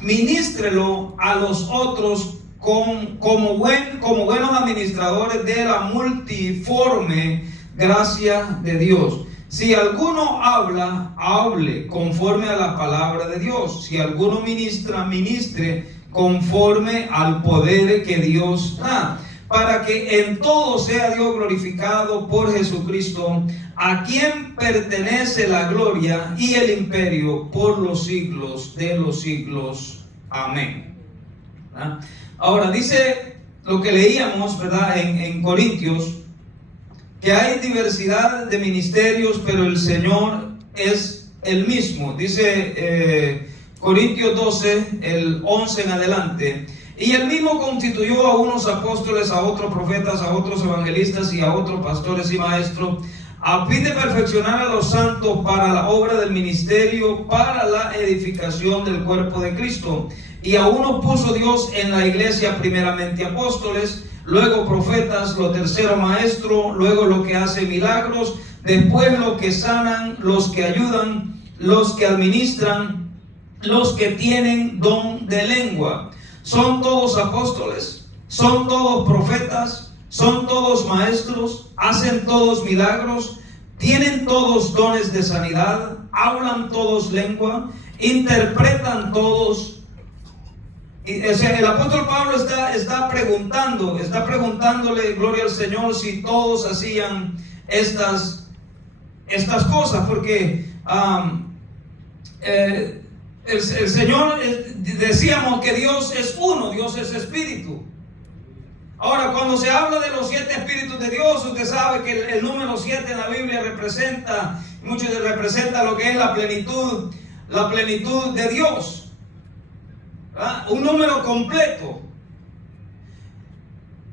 ministrelo a los otros como buenos administradores de la multiforme gracia de Dios. Si alguno habla, hable conforme a la palabra de Dios. Si alguno ministra, ministre conforme al poder que Dios da, para que en todo sea Dios glorificado por Jesucristo, a quien pertenece la gloria y el imperio por los siglos de los siglos. Amén. ¿Ah? Ahora dice lo que leíamos, ¿verdad? En Corintios, que hay diversidad de ministerios, pero el Señor es el mismo. Dice Corintios 12, el 11 en adelante. Y Él mismo constituyó a unos apóstoles, a otros profetas, a otros evangelistas y a otros pastores y maestros, a fin de perfeccionar a los santos para la obra del ministerio, para la edificación del cuerpo de Cristo. Y a unos puso Dios en la iglesia, primeramente apóstoles, luego profetas, lo tercero maestro, luego lo que hace milagros, después los que sanan, los que ayudan, los que administran, los que tienen don de lengua. Son todos apóstoles, son todos profetas, son todos maestros, hacen todos milagros, tienen todos dones de sanidad, hablan todos lengua, interpretan todos. El apóstol Pablo está preguntándole, gloria al Señor, si todos hacían estas cosas, porque el Señor, decíamos que Dios es uno, Dios es espíritu. Ahora, cuando se habla de los 7 espíritus de Dios, usted sabe que el número 7 en la Biblia representa lo que es la plenitud la plenitud de Dios. ¿Verdad? Un número completo.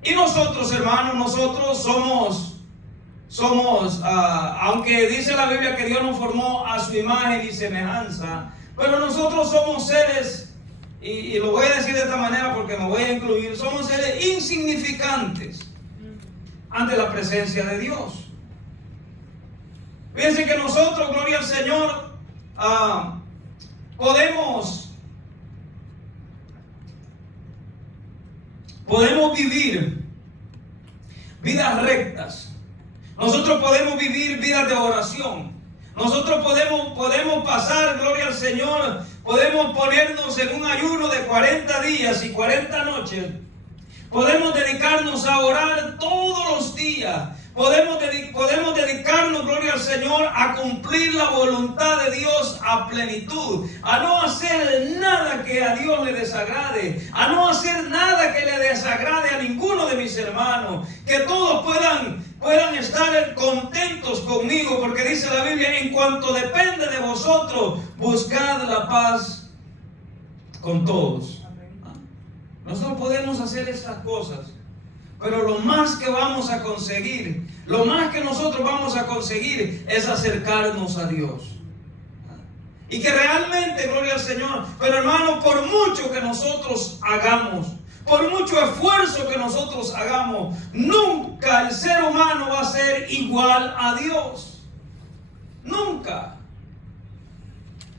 Y nosotros, hermanos, nosotros somos, aunque dice la Biblia que Dios nos formó a su imagen y semejanza, pero nosotros somos seres, y lo voy a decir de esta manera porque me voy a incluir, somos seres insignificantes ante la presencia de Dios. Fíjense que nosotros, gloria al Señor, podemos vivir vidas rectas. Nosotros podemos vivir vidas de oración. Nosotros podemos pasar, gloria al Señor, podemos ponernos en un ayuno de 40 días y 40 noches. Podemos dedicarnos a orar todos los días. Podemos dedicarnos, gloria al Señor, a cumplir la voluntad de Dios a plenitud, a no hacer nada que a Dios le desagrade, a no hacer nada que le desagrade a ninguno de mis hermanos, que todos puedan estar contentos conmigo, porque dice la Biblia, en cuanto depende de vosotros, buscad la paz con todos. Nosotros podemos hacer estas cosas, pero lo más que vamos a conseguir, lo más que nosotros vamos a conseguir es acercarnos a Dios. Y que realmente, gloria al Señor, pero hermano, por mucho que nosotros hagamos, por mucho esfuerzo que nosotros hagamos, nunca el ser humano va a ser igual a Dios. Nunca.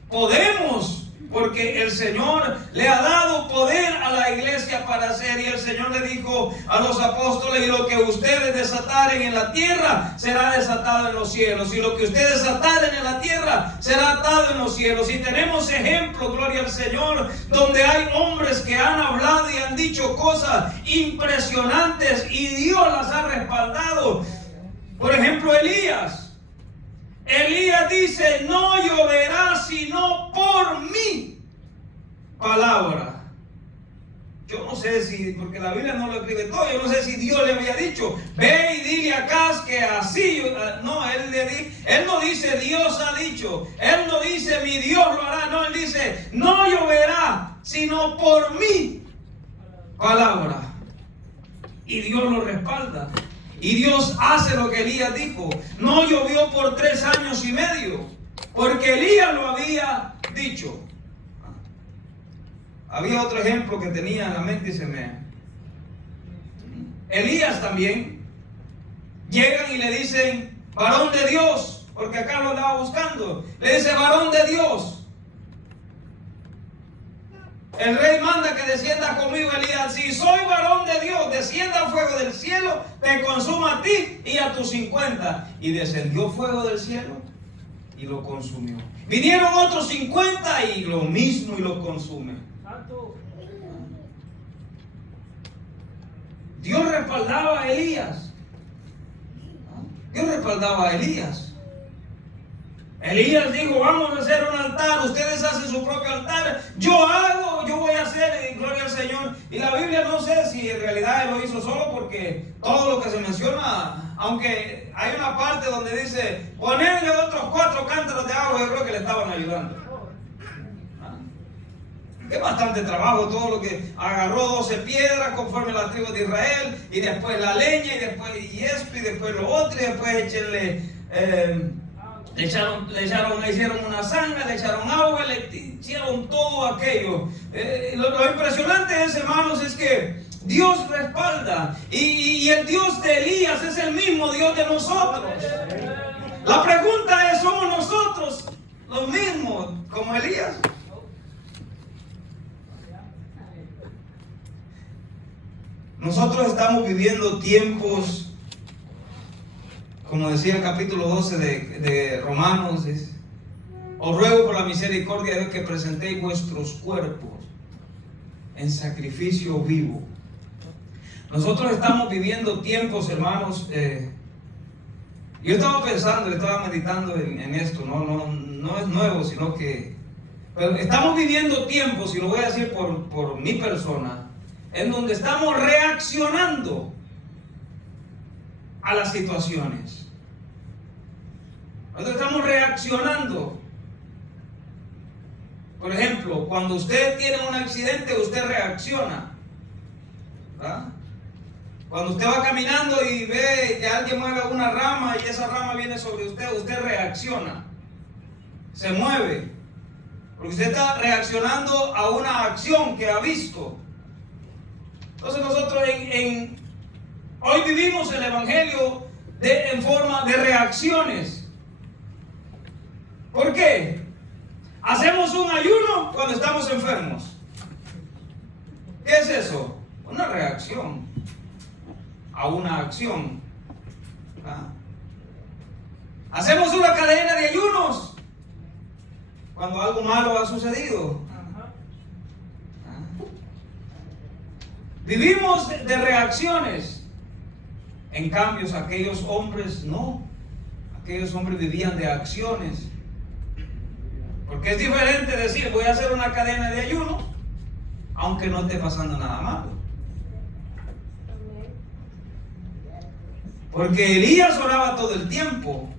Podemos, porque el Señor le ha dado poder a la iglesia para hacer, y el Señor le dijo a los apóstoles, y lo que ustedes desataren en la tierra será desatado en los cielos, y lo que ustedes ataren en la tierra será atado en los cielos. Y tenemos ejemplos, gloria al Señor, donde hay hombres que han hablado y han dicho cosas impresionantes y Dios las ha respaldado. Por ejemplo, Elías dice, no lloverá sino por mi palabra. Yo no sé si, porque la Biblia no lo escribe todo, yo no sé si Dios le había dicho, ve y dile a Acaz que así, no, él no dice Dios ha dicho, él no dice mi Dios lo hará, no, él dice, no lloverá sino por mi palabra. Y Dios lo respalda. Y Dios hace lo que Elías dijo. No llovió por 3 años y medio, porque Elías lo había dicho. Había otro ejemplo que tenía en la mente y se me... Elías también. Llegan y le dicen, varón de Dios, porque acá lo andaba buscando. Le dice, varón de Dios, el rey manda que desciendas conmigo, Elías. Si soy varón de Dios, descienda fuego del cielo, te consuma a ti y a tus 50. Y descendió fuego del cielo y lo consumió. Vinieron otros 50 y lo mismo y lo consume. Dios respaldaba a Elías. Dios respaldaba a Elías. Elías dijo, vamos a hacer un altar, ustedes hacen su propio altar, yo voy a hacer, gloria al Señor. Y la Biblia no sé si en realidad él lo hizo solo, porque todo lo que se menciona, aunque hay una parte donde dice, ponerle otros 4 cántaros de agua, yo creo que le estaban ayudando. Es bastante trabajo todo lo que agarró 12 piedras conforme a la tribu de Israel, y después la leña, y después esto, y después lo otro, y después le hicieron una zanja, le echaron agua, le hicieron todo aquello. Lo impresionante es, hermanos, es que Dios respalda, y el Dios de Elías es el mismo Dios de nosotros. La pregunta es, ¿somos nosotros los mismos como Elías? Nosotros estamos viviendo tiempos, como decía el capítulo 12 de Romanos, os ruego por la misericordia de Dios que presentéis vuestros cuerpos en sacrificio vivo. Nosotros estamos viviendo tiempos, hermanos, yo estaba pensando, estaba meditando en esto, no es nuevo, sino que pero estamos viviendo tiempos, y lo voy a decir por mi persona, en donde estamos reaccionando a las situaciones. Nosotros estamos reaccionando. Por ejemplo, cuando usted tiene un accidente, usted reacciona, ¿verdad? Cuando usted va caminando y ve que alguien mueve una rama y esa rama viene sobre usted, usted reacciona, se mueve, porque usted está reaccionando a una acción que ha visto. Entonces nosotros hoy vivimos el Evangelio en forma de reacciones. ¿Por qué? Hacemos un ayuno cuando estamos enfermos. ¿Qué es eso? Una reacción a una acción. ¿Ah? Hacemos una cadena de ayunos cuando algo malo ha sucedido. ¿Ah? Vivimos de reacciones. En cambio, aquellos hombres no. Aquellos hombres vivían de acciones. Porque es diferente decir, voy a hacer una cadena de ayuno, aunque no esté pasando nada malo. Porque Elías oraba todo el tiempo.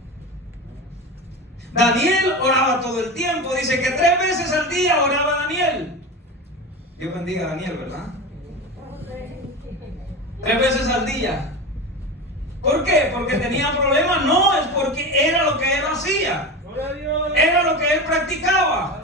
Daniel oraba todo el tiempo. Dice que 3 veces al día oraba Daniel. Dios bendiga a Daniel, ¿verdad? 3 veces al día. ¿Por qué? ¿Porque tenía problemas? No, es porque era lo que él hacía. Era lo que él practicaba.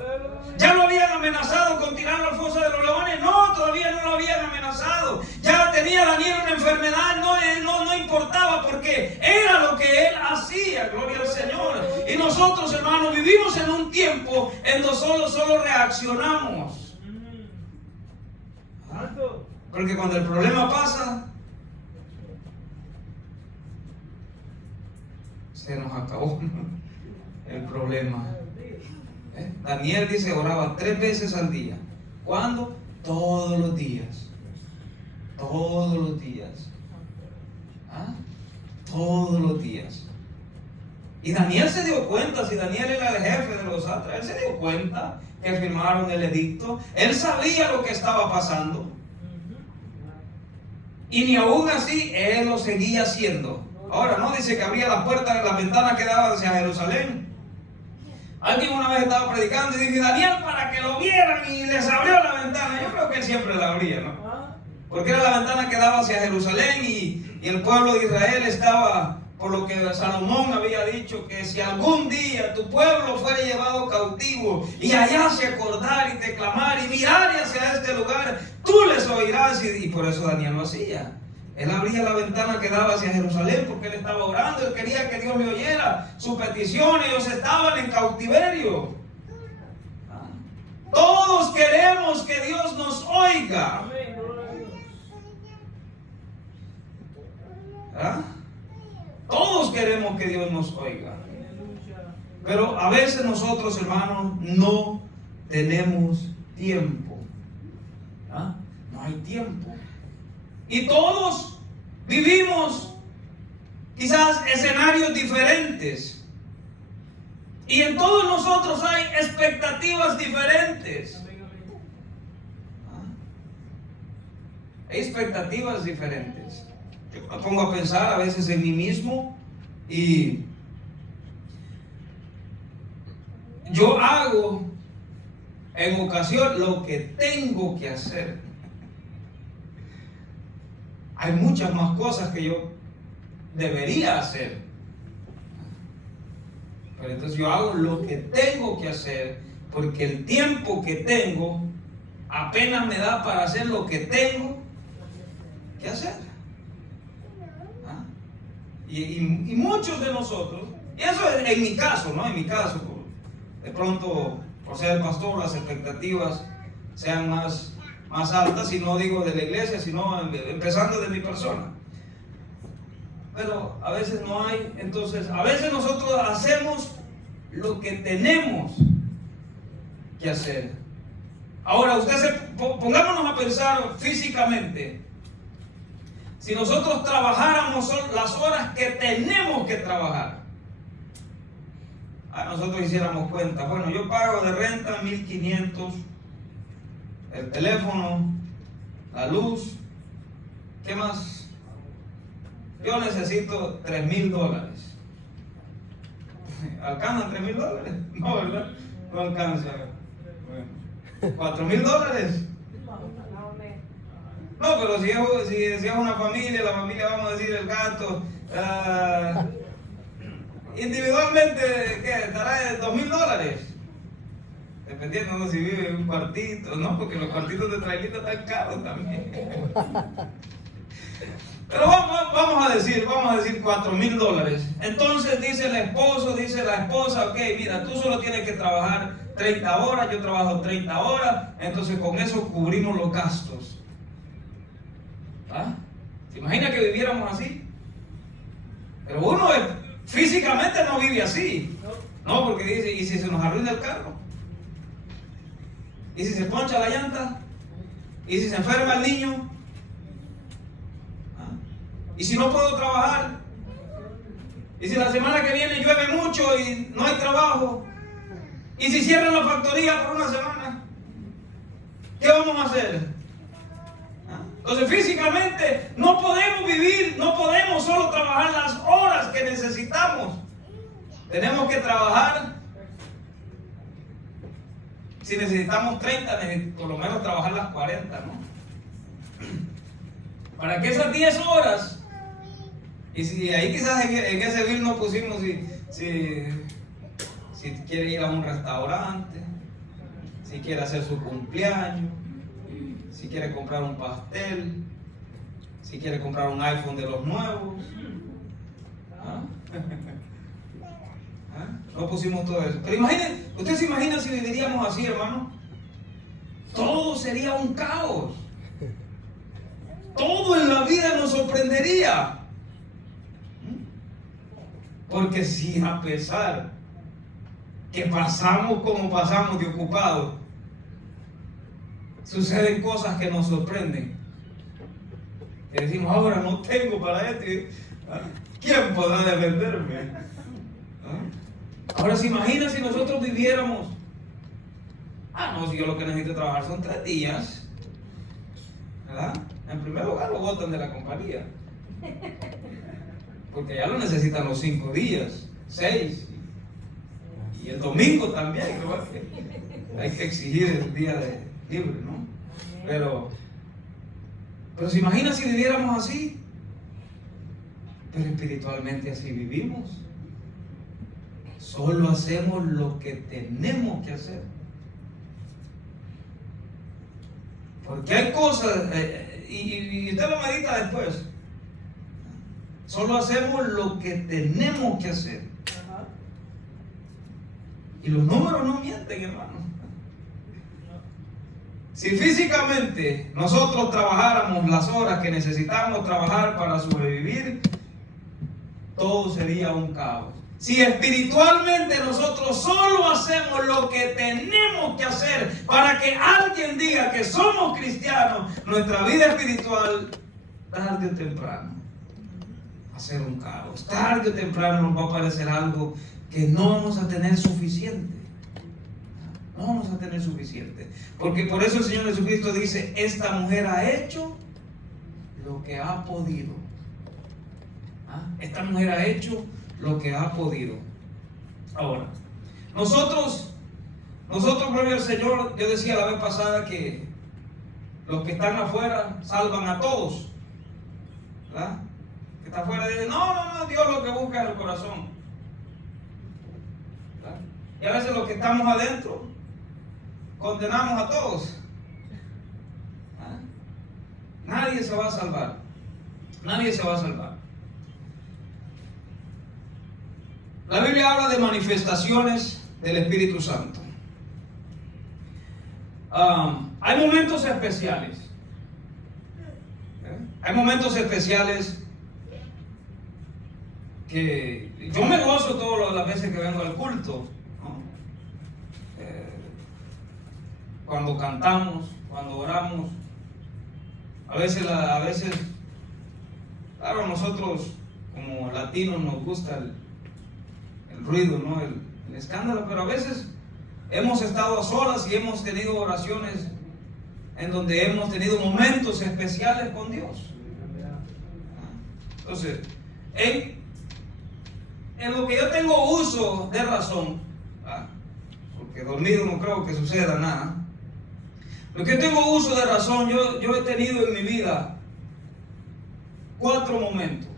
¿Ya lo habían amenazado con tirarlo al foso de los leones? No, todavía no lo habían amenazado. Ya tenía Daniel una enfermedad, no importaba, porque era lo que él hacía. Gloria al Señor. Y nosotros, hermanos, vivimos en un tiempo en donde solo reaccionamos. Porque cuando el problema pasa, se nos acabó el problema. Daniel dice oraba 3 veces al día. ¿Cuándo? Todos los días. Todos los días. ¿Ah? Todos los días. Y Daniel se dio cuenta, si Daniel era el jefe de los sátrapas, él se dio cuenta que firmaron el edicto. Él sabía lo que estaba pasando. Y ni aún así él lo seguía haciendo. Ahora no dice que abría las puertas, las ventanas que daban hacia Jerusalén. Alguien una vez estaba predicando y dije, Daniel, para que lo vieran, y les abrió la ventana. Yo creo que él siempre la abría, ¿no? Porque era la ventana que daba hacia Jerusalén y el pueblo de Israel estaba, por lo que Salomón había dicho, que si algún día tu pueblo fuera llevado cautivo y hallase acordar y te clamar y mirar hacia este lugar, tú les oirás. Y por eso Daniel lo hacía. Él abría la ventana que daba hacia Jerusalén porque él estaba orando, él quería que Dios le oyera su petición. Ellos estaban en cautiverio. Todos queremos que Dios nos oiga. ¿Ah? Todos queremos que Dios nos oiga. Pero a veces nosotros, hermanos, no tenemos tiempo. ¿Ah? No hay tiempo. Y todos vivimos quizás escenarios diferentes. Y en todos nosotros hay expectativas diferentes. Hay expectativas diferentes. Yo me pongo a pensar a veces en mí mismo y yo hago en ocasión lo que tengo que hacer. Hay muchas más cosas que yo debería hacer. Pero entonces yo hago lo que tengo que hacer porque el tiempo que tengo apenas me da para hacer lo que tengo que hacer. ¿Ah? Y muchos de nosotros, y eso es en mi caso, ¿no? En mi caso, de pronto, por ser pastor, las expectativas sean más altas, y no digo de la iglesia, sino empezando de mi persona. Pero a veces no hay, entonces a veces nosotros hacemos lo que tenemos que hacer. Ahora, pongámonos a pensar físicamente. Si nosotros trabajáramos las horas que tenemos que trabajar, nosotros hiciéramos cuenta. Bueno, yo pago de renta 1,500, el teléfono, la luz, ¿qué más? Yo necesito $3,000. ¿Alcanzan $3,000? No, ¿verdad? No alcanza. Bueno, $4,000. No, pero si es una familia, la familia, vamos a decir, el gasto, individualmente, ¿qué? Estará de $2,000. Dependiendo, ¿no? Si vive en un cuartito, no, porque los cuartitos de trailita están caros también. Pero vamos a decir $4,000. Entonces dice el esposo, dice la esposa, ok, mira, tú solo tienes que trabajar 30 horas, yo trabajo 30 horas, entonces con eso cubrimos los gastos. ¿Ah? ¿Se imagina que viviéramos así? Pero uno físicamente no vive así. No, porque dice, ¿y si se nos arruina el carro? ¿Y si se poncha la llanta? ¿Y si se enferma el niño? ¿Y si no puedo trabajar? ¿Y si la semana que viene llueve mucho y no hay trabajo? ¿Y si cierran la factoría por una semana? ¿Qué vamos a hacer? Entonces físicamente no podemos vivir, no podemos solo trabajar las horas que necesitamos. Tenemos que trabajar. Si necesitamos 30, por lo menos trabajar las 40, ¿no? Para que esas 10 horas, y si ahí quizás en ese bill no pusimos si quiere ir a un restaurante, si quiere hacer su cumpleaños, si quiere comprar un pastel, si quiere comprar un iPhone de los nuevos. ¿Ah? ¿Ah? No pusimos todo eso. Pero imaginen, ¿usted se imagina si viviríamos así, hermano? Todo sería un caos. Todo en la vida nos sorprendería. Porque si a pesar que pasamos como pasamos de ocupados, suceden cosas que nos sorprenden. Que decimos, ahora no tengo para esto. ¿Quién podrá defenderme? Ahora se imagina si nosotros viviéramos. No, si yo lo que necesito trabajar son 3 días. ¿Verdad? En primer lugar lo botan de la compañía. Porque ya lo necesitan los 5 días, 6. Y el domingo también. Hay que exigir el día de libre, ¿no? Pero se imagina si viviéramos así. Pero espiritualmente así vivimos. Solo hacemos lo que tenemos que hacer. Porque hay cosas, y usted lo medita después. Solo hacemos lo que tenemos que hacer. Y los números no mienten, hermano. Si físicamente nosotros trabajáramos las horas que necesitamos trabajar para sobrevivir, todo sería un caos. Si espiritualmente nosotros solo hacemos lo que tenemos que hacer para que alguien diga que somos cristianos, nuestra vida espiritual, tarde o temprano, va a ser un caos. Tarde o temprano nos va a parecer algo que no vamos a tener suficiente. No vamos a tener suficiente. Porque por eso el Señor Jesucristo dice, esta mujer ha hecho lo que ha podido. Esta mujer ha hecho lo que ha podido. Ahora, nosotros, gloria al Señor, yo decía la vez pasada que los que están afuera salvan a todos. ¿Verdad? Que está afuera dice, no, Dios lo que busca es el corazón. ¿Verdad? Y a veces los que estamos adentro condenamos a todos. ¿Ah? Nadie se va a salvar. Nadie se va a salvar. La Biblia habla de manifestaciones del Espíritu Santo. Hay momentos especiales. Hay momentos especiales que yo me gozo todas las veces que vengo al culto, ¿no? Cuando cantamos, cuando oramos. A veces, claro, a nosotros como latinos nos gusta el ruido, ¿no? El escándalo, pero a veces hemos estado a solas y hemos tenido oraciones en donde hemos tenido momentos especiales con Dios. Entonces, en lo que yo tengo uso de razón, porque dormido no creo que suceda nada. Lo que tengo uso de razón, yo he tenido en mi vida 4 momentos.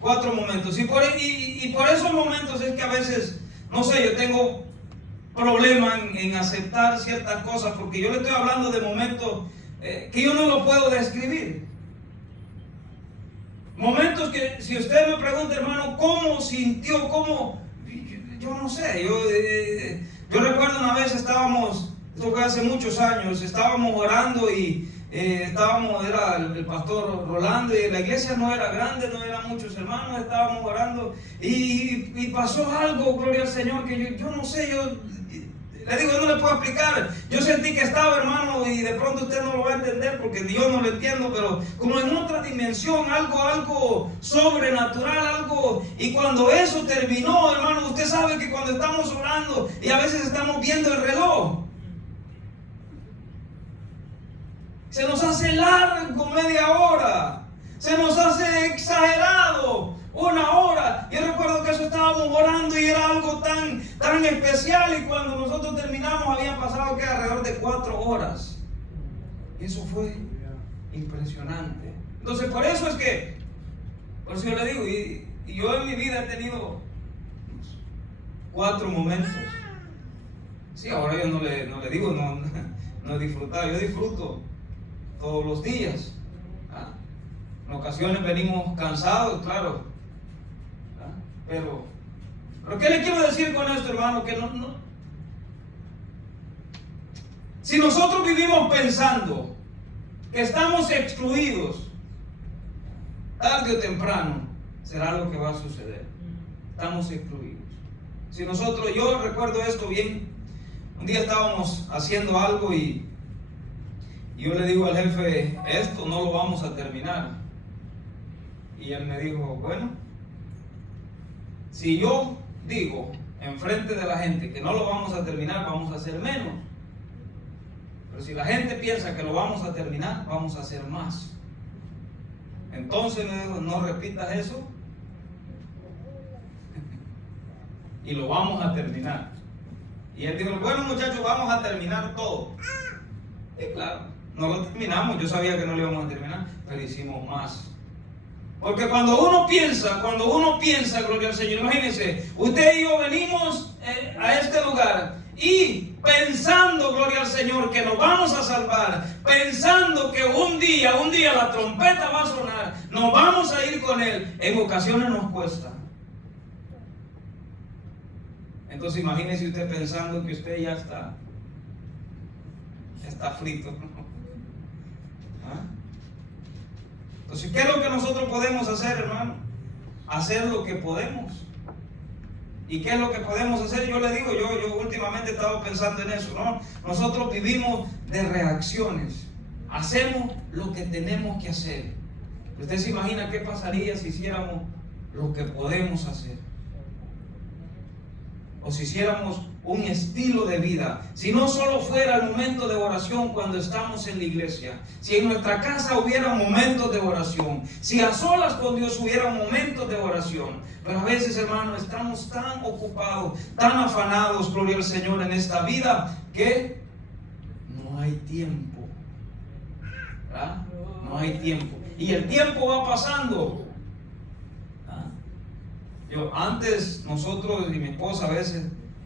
4 momentos. Y por esos momentos es que a veces, no sé, yo tengo problema en aceptar ciertas cosas, porque yo le estoy hablando de momentos que yo no lo puedo describir. Momentos que, si usted me pregunta, hermano, ¿cómo sintió? ¿Cómo? Yo no sé. Yo recuerdo una vez estábamos, esto fue hace muchos años, estábamos orando y era el pastor Rolando, y la iglesia no era grande, no eran muchos hermanos, estábamos orando y pasó algo, gloria al Señor, que yo no sé, le digo, yo no le puedo explicar. Yo sentí que estaba, hermano, y de pronto usted no lo va a entender porque yo no lo entiendo, pero como en otra dimensión, algo sobrenatural, algo. Y cuando eso terminó, hermano, usted sabe que cuando estamos orando y a veces estamos viendo el reloj, se nos hace largo media hora, se nos hace exagerado 1 hora. Yo recuerdo que eso estábamos orando y era algo tan especial, y cuando nosotros terminamos habían pasado que alrededor de 4 horas. Y eso fue impresionante. Entonces por eso yo le digo, y yo en mi vida he tenido 4 momentos. Sí, ahora yo no le digo, no he disfrutado, yo disfruto todos los días. En ocasiones venimos cansados, claro. Pero ¿qué le quiero decir con esto, hermano? Que si nosotros vivimos pensando que estamos excluidos, tarde o temprano será lo que va a suceder. Estamos excluidos. Si nosotros, yo recuerdo esto bien, un día estábamos haciendo algo y yo le digo al jefe, esto no lo vamos a terminar. Y él me dijo, bueno, si yo digo enfrente de la gente que no lo vamos a terminar, vamos a hacer menos. Pero si la gente piensa que lo vamos a terminar, vamos a hacer más. Entonces le digo, no repitas eso y lo vamos a terminar. Y él dijo, bueno, muchachos, vamos a terminar todo. Y claro, no lo terminamos. Yo sabía que no lo íbamos a terminar, pero hicimos más. Porque cuando uno piensa, gloria al Señor, imagínense, usted y yo venimos a este lugar y pensando, gloria al Señor, que nos vamos a salvar, pensando que un día la trompeta va a sonar, nos vamos a ir con Él, en ocasiones nos cuesta. Entonces imagínese usted pensando que usted ya está frito. Entonces, ¿qué es lo que nosotros podemos hacer, hermano? Hacer lo que podemos. ¿Y qué es lo que podemos hacer? Yo le digo, yo últimamente he estado pensando en eso, ¿no? Nosotros vivimos de reacciones. Hacemos lo que tenemos que hacer. ¿Usted se imagina qué pasaría si hiciéramos lo que podemos hacer? O si hiciéramos un estilo de vida, si no solo fuera el momento de oración cuando estamos en la iglesia, si en nuestra casa hubiera momentos de oración, si a solas con Dios hubiera momentos de oración. Pero a veces, hermano, estamos tan ocupados, tan afanados, gloria al Señor, en esta vida, que no hay tiempo, ¿verdad? No hay tiempo, y el tiempo va pasando. Antes nosotros y mi esposa a veces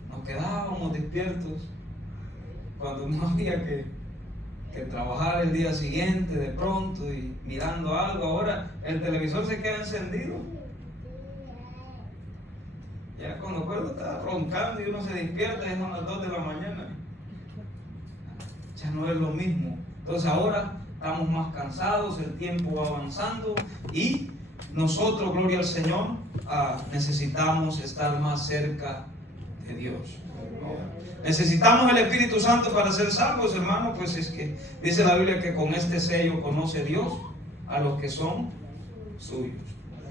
nos quedábamos despiertos cuando no había que trabajar el día siguiente de pronto y mirando algo. Ahora el televisor se queda encendido. Ya cuando acuerdo está roncando y uno se despierta y son las 2 de la mañana. Ya no es lo mismo. Entonces ahora estamos más cansados, el tiempo va avanzando y nosotros, gloria al Señor, necesitamos estar más cerca de Dios. Necesitamos el Espíritu Santo para ser salvos, hermano. Pues es que dice la Biblia que con este sello conoce Dios a los que son suyos.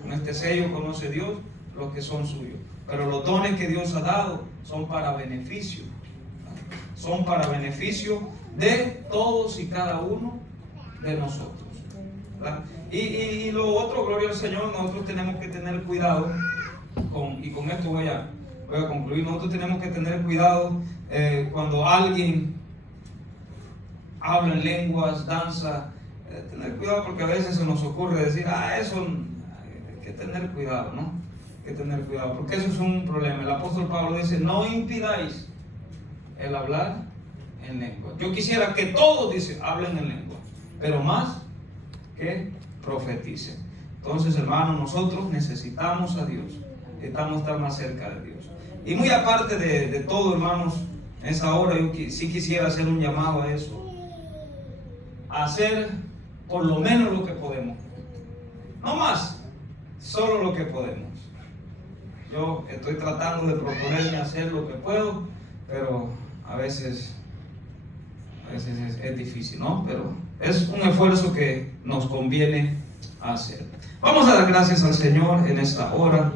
Con este sello conoce Dios los que son suyos. Pero los dones que Dios ha dado son para beneficio. Son para beneficio de todos y cada uno de nosotros, ¿verdad? Y lo otro, gloria al Señor, nosotros tenemos que tener cuidado y con esto voy a voy a concluir. Nosotros tenemos que tener cuidado cuando alguien habla en lenguas, danza, tener cuidado, porque a veces se nos ocurre decir, eso hay que tener cuidado, ¿no? Hay que tener cuidado, porque eso es un problema. El apóstol Pablo dice, no impidáis el hablar en lengua. Yo quisiera que todos, dice, hablen en lengua, pero más que profeticen. Entonces, hermanos, nosotros necesitamos a Dios, necesitamos estar más cerca de Dios. Y muy aparte de todo, hermanos, en esa hora yo sí quisiera hacer un llamado a eso, a hacer por lo menos lo que podemos, no más, solo lo que podemos. Yo estoy tratando de proponerme hacer lo que puedo, pero a veces es difícil, ¿no? Pero es un esfuerzo que nos conviene hacer. Vamos a dar gracias al Señor en esta hora.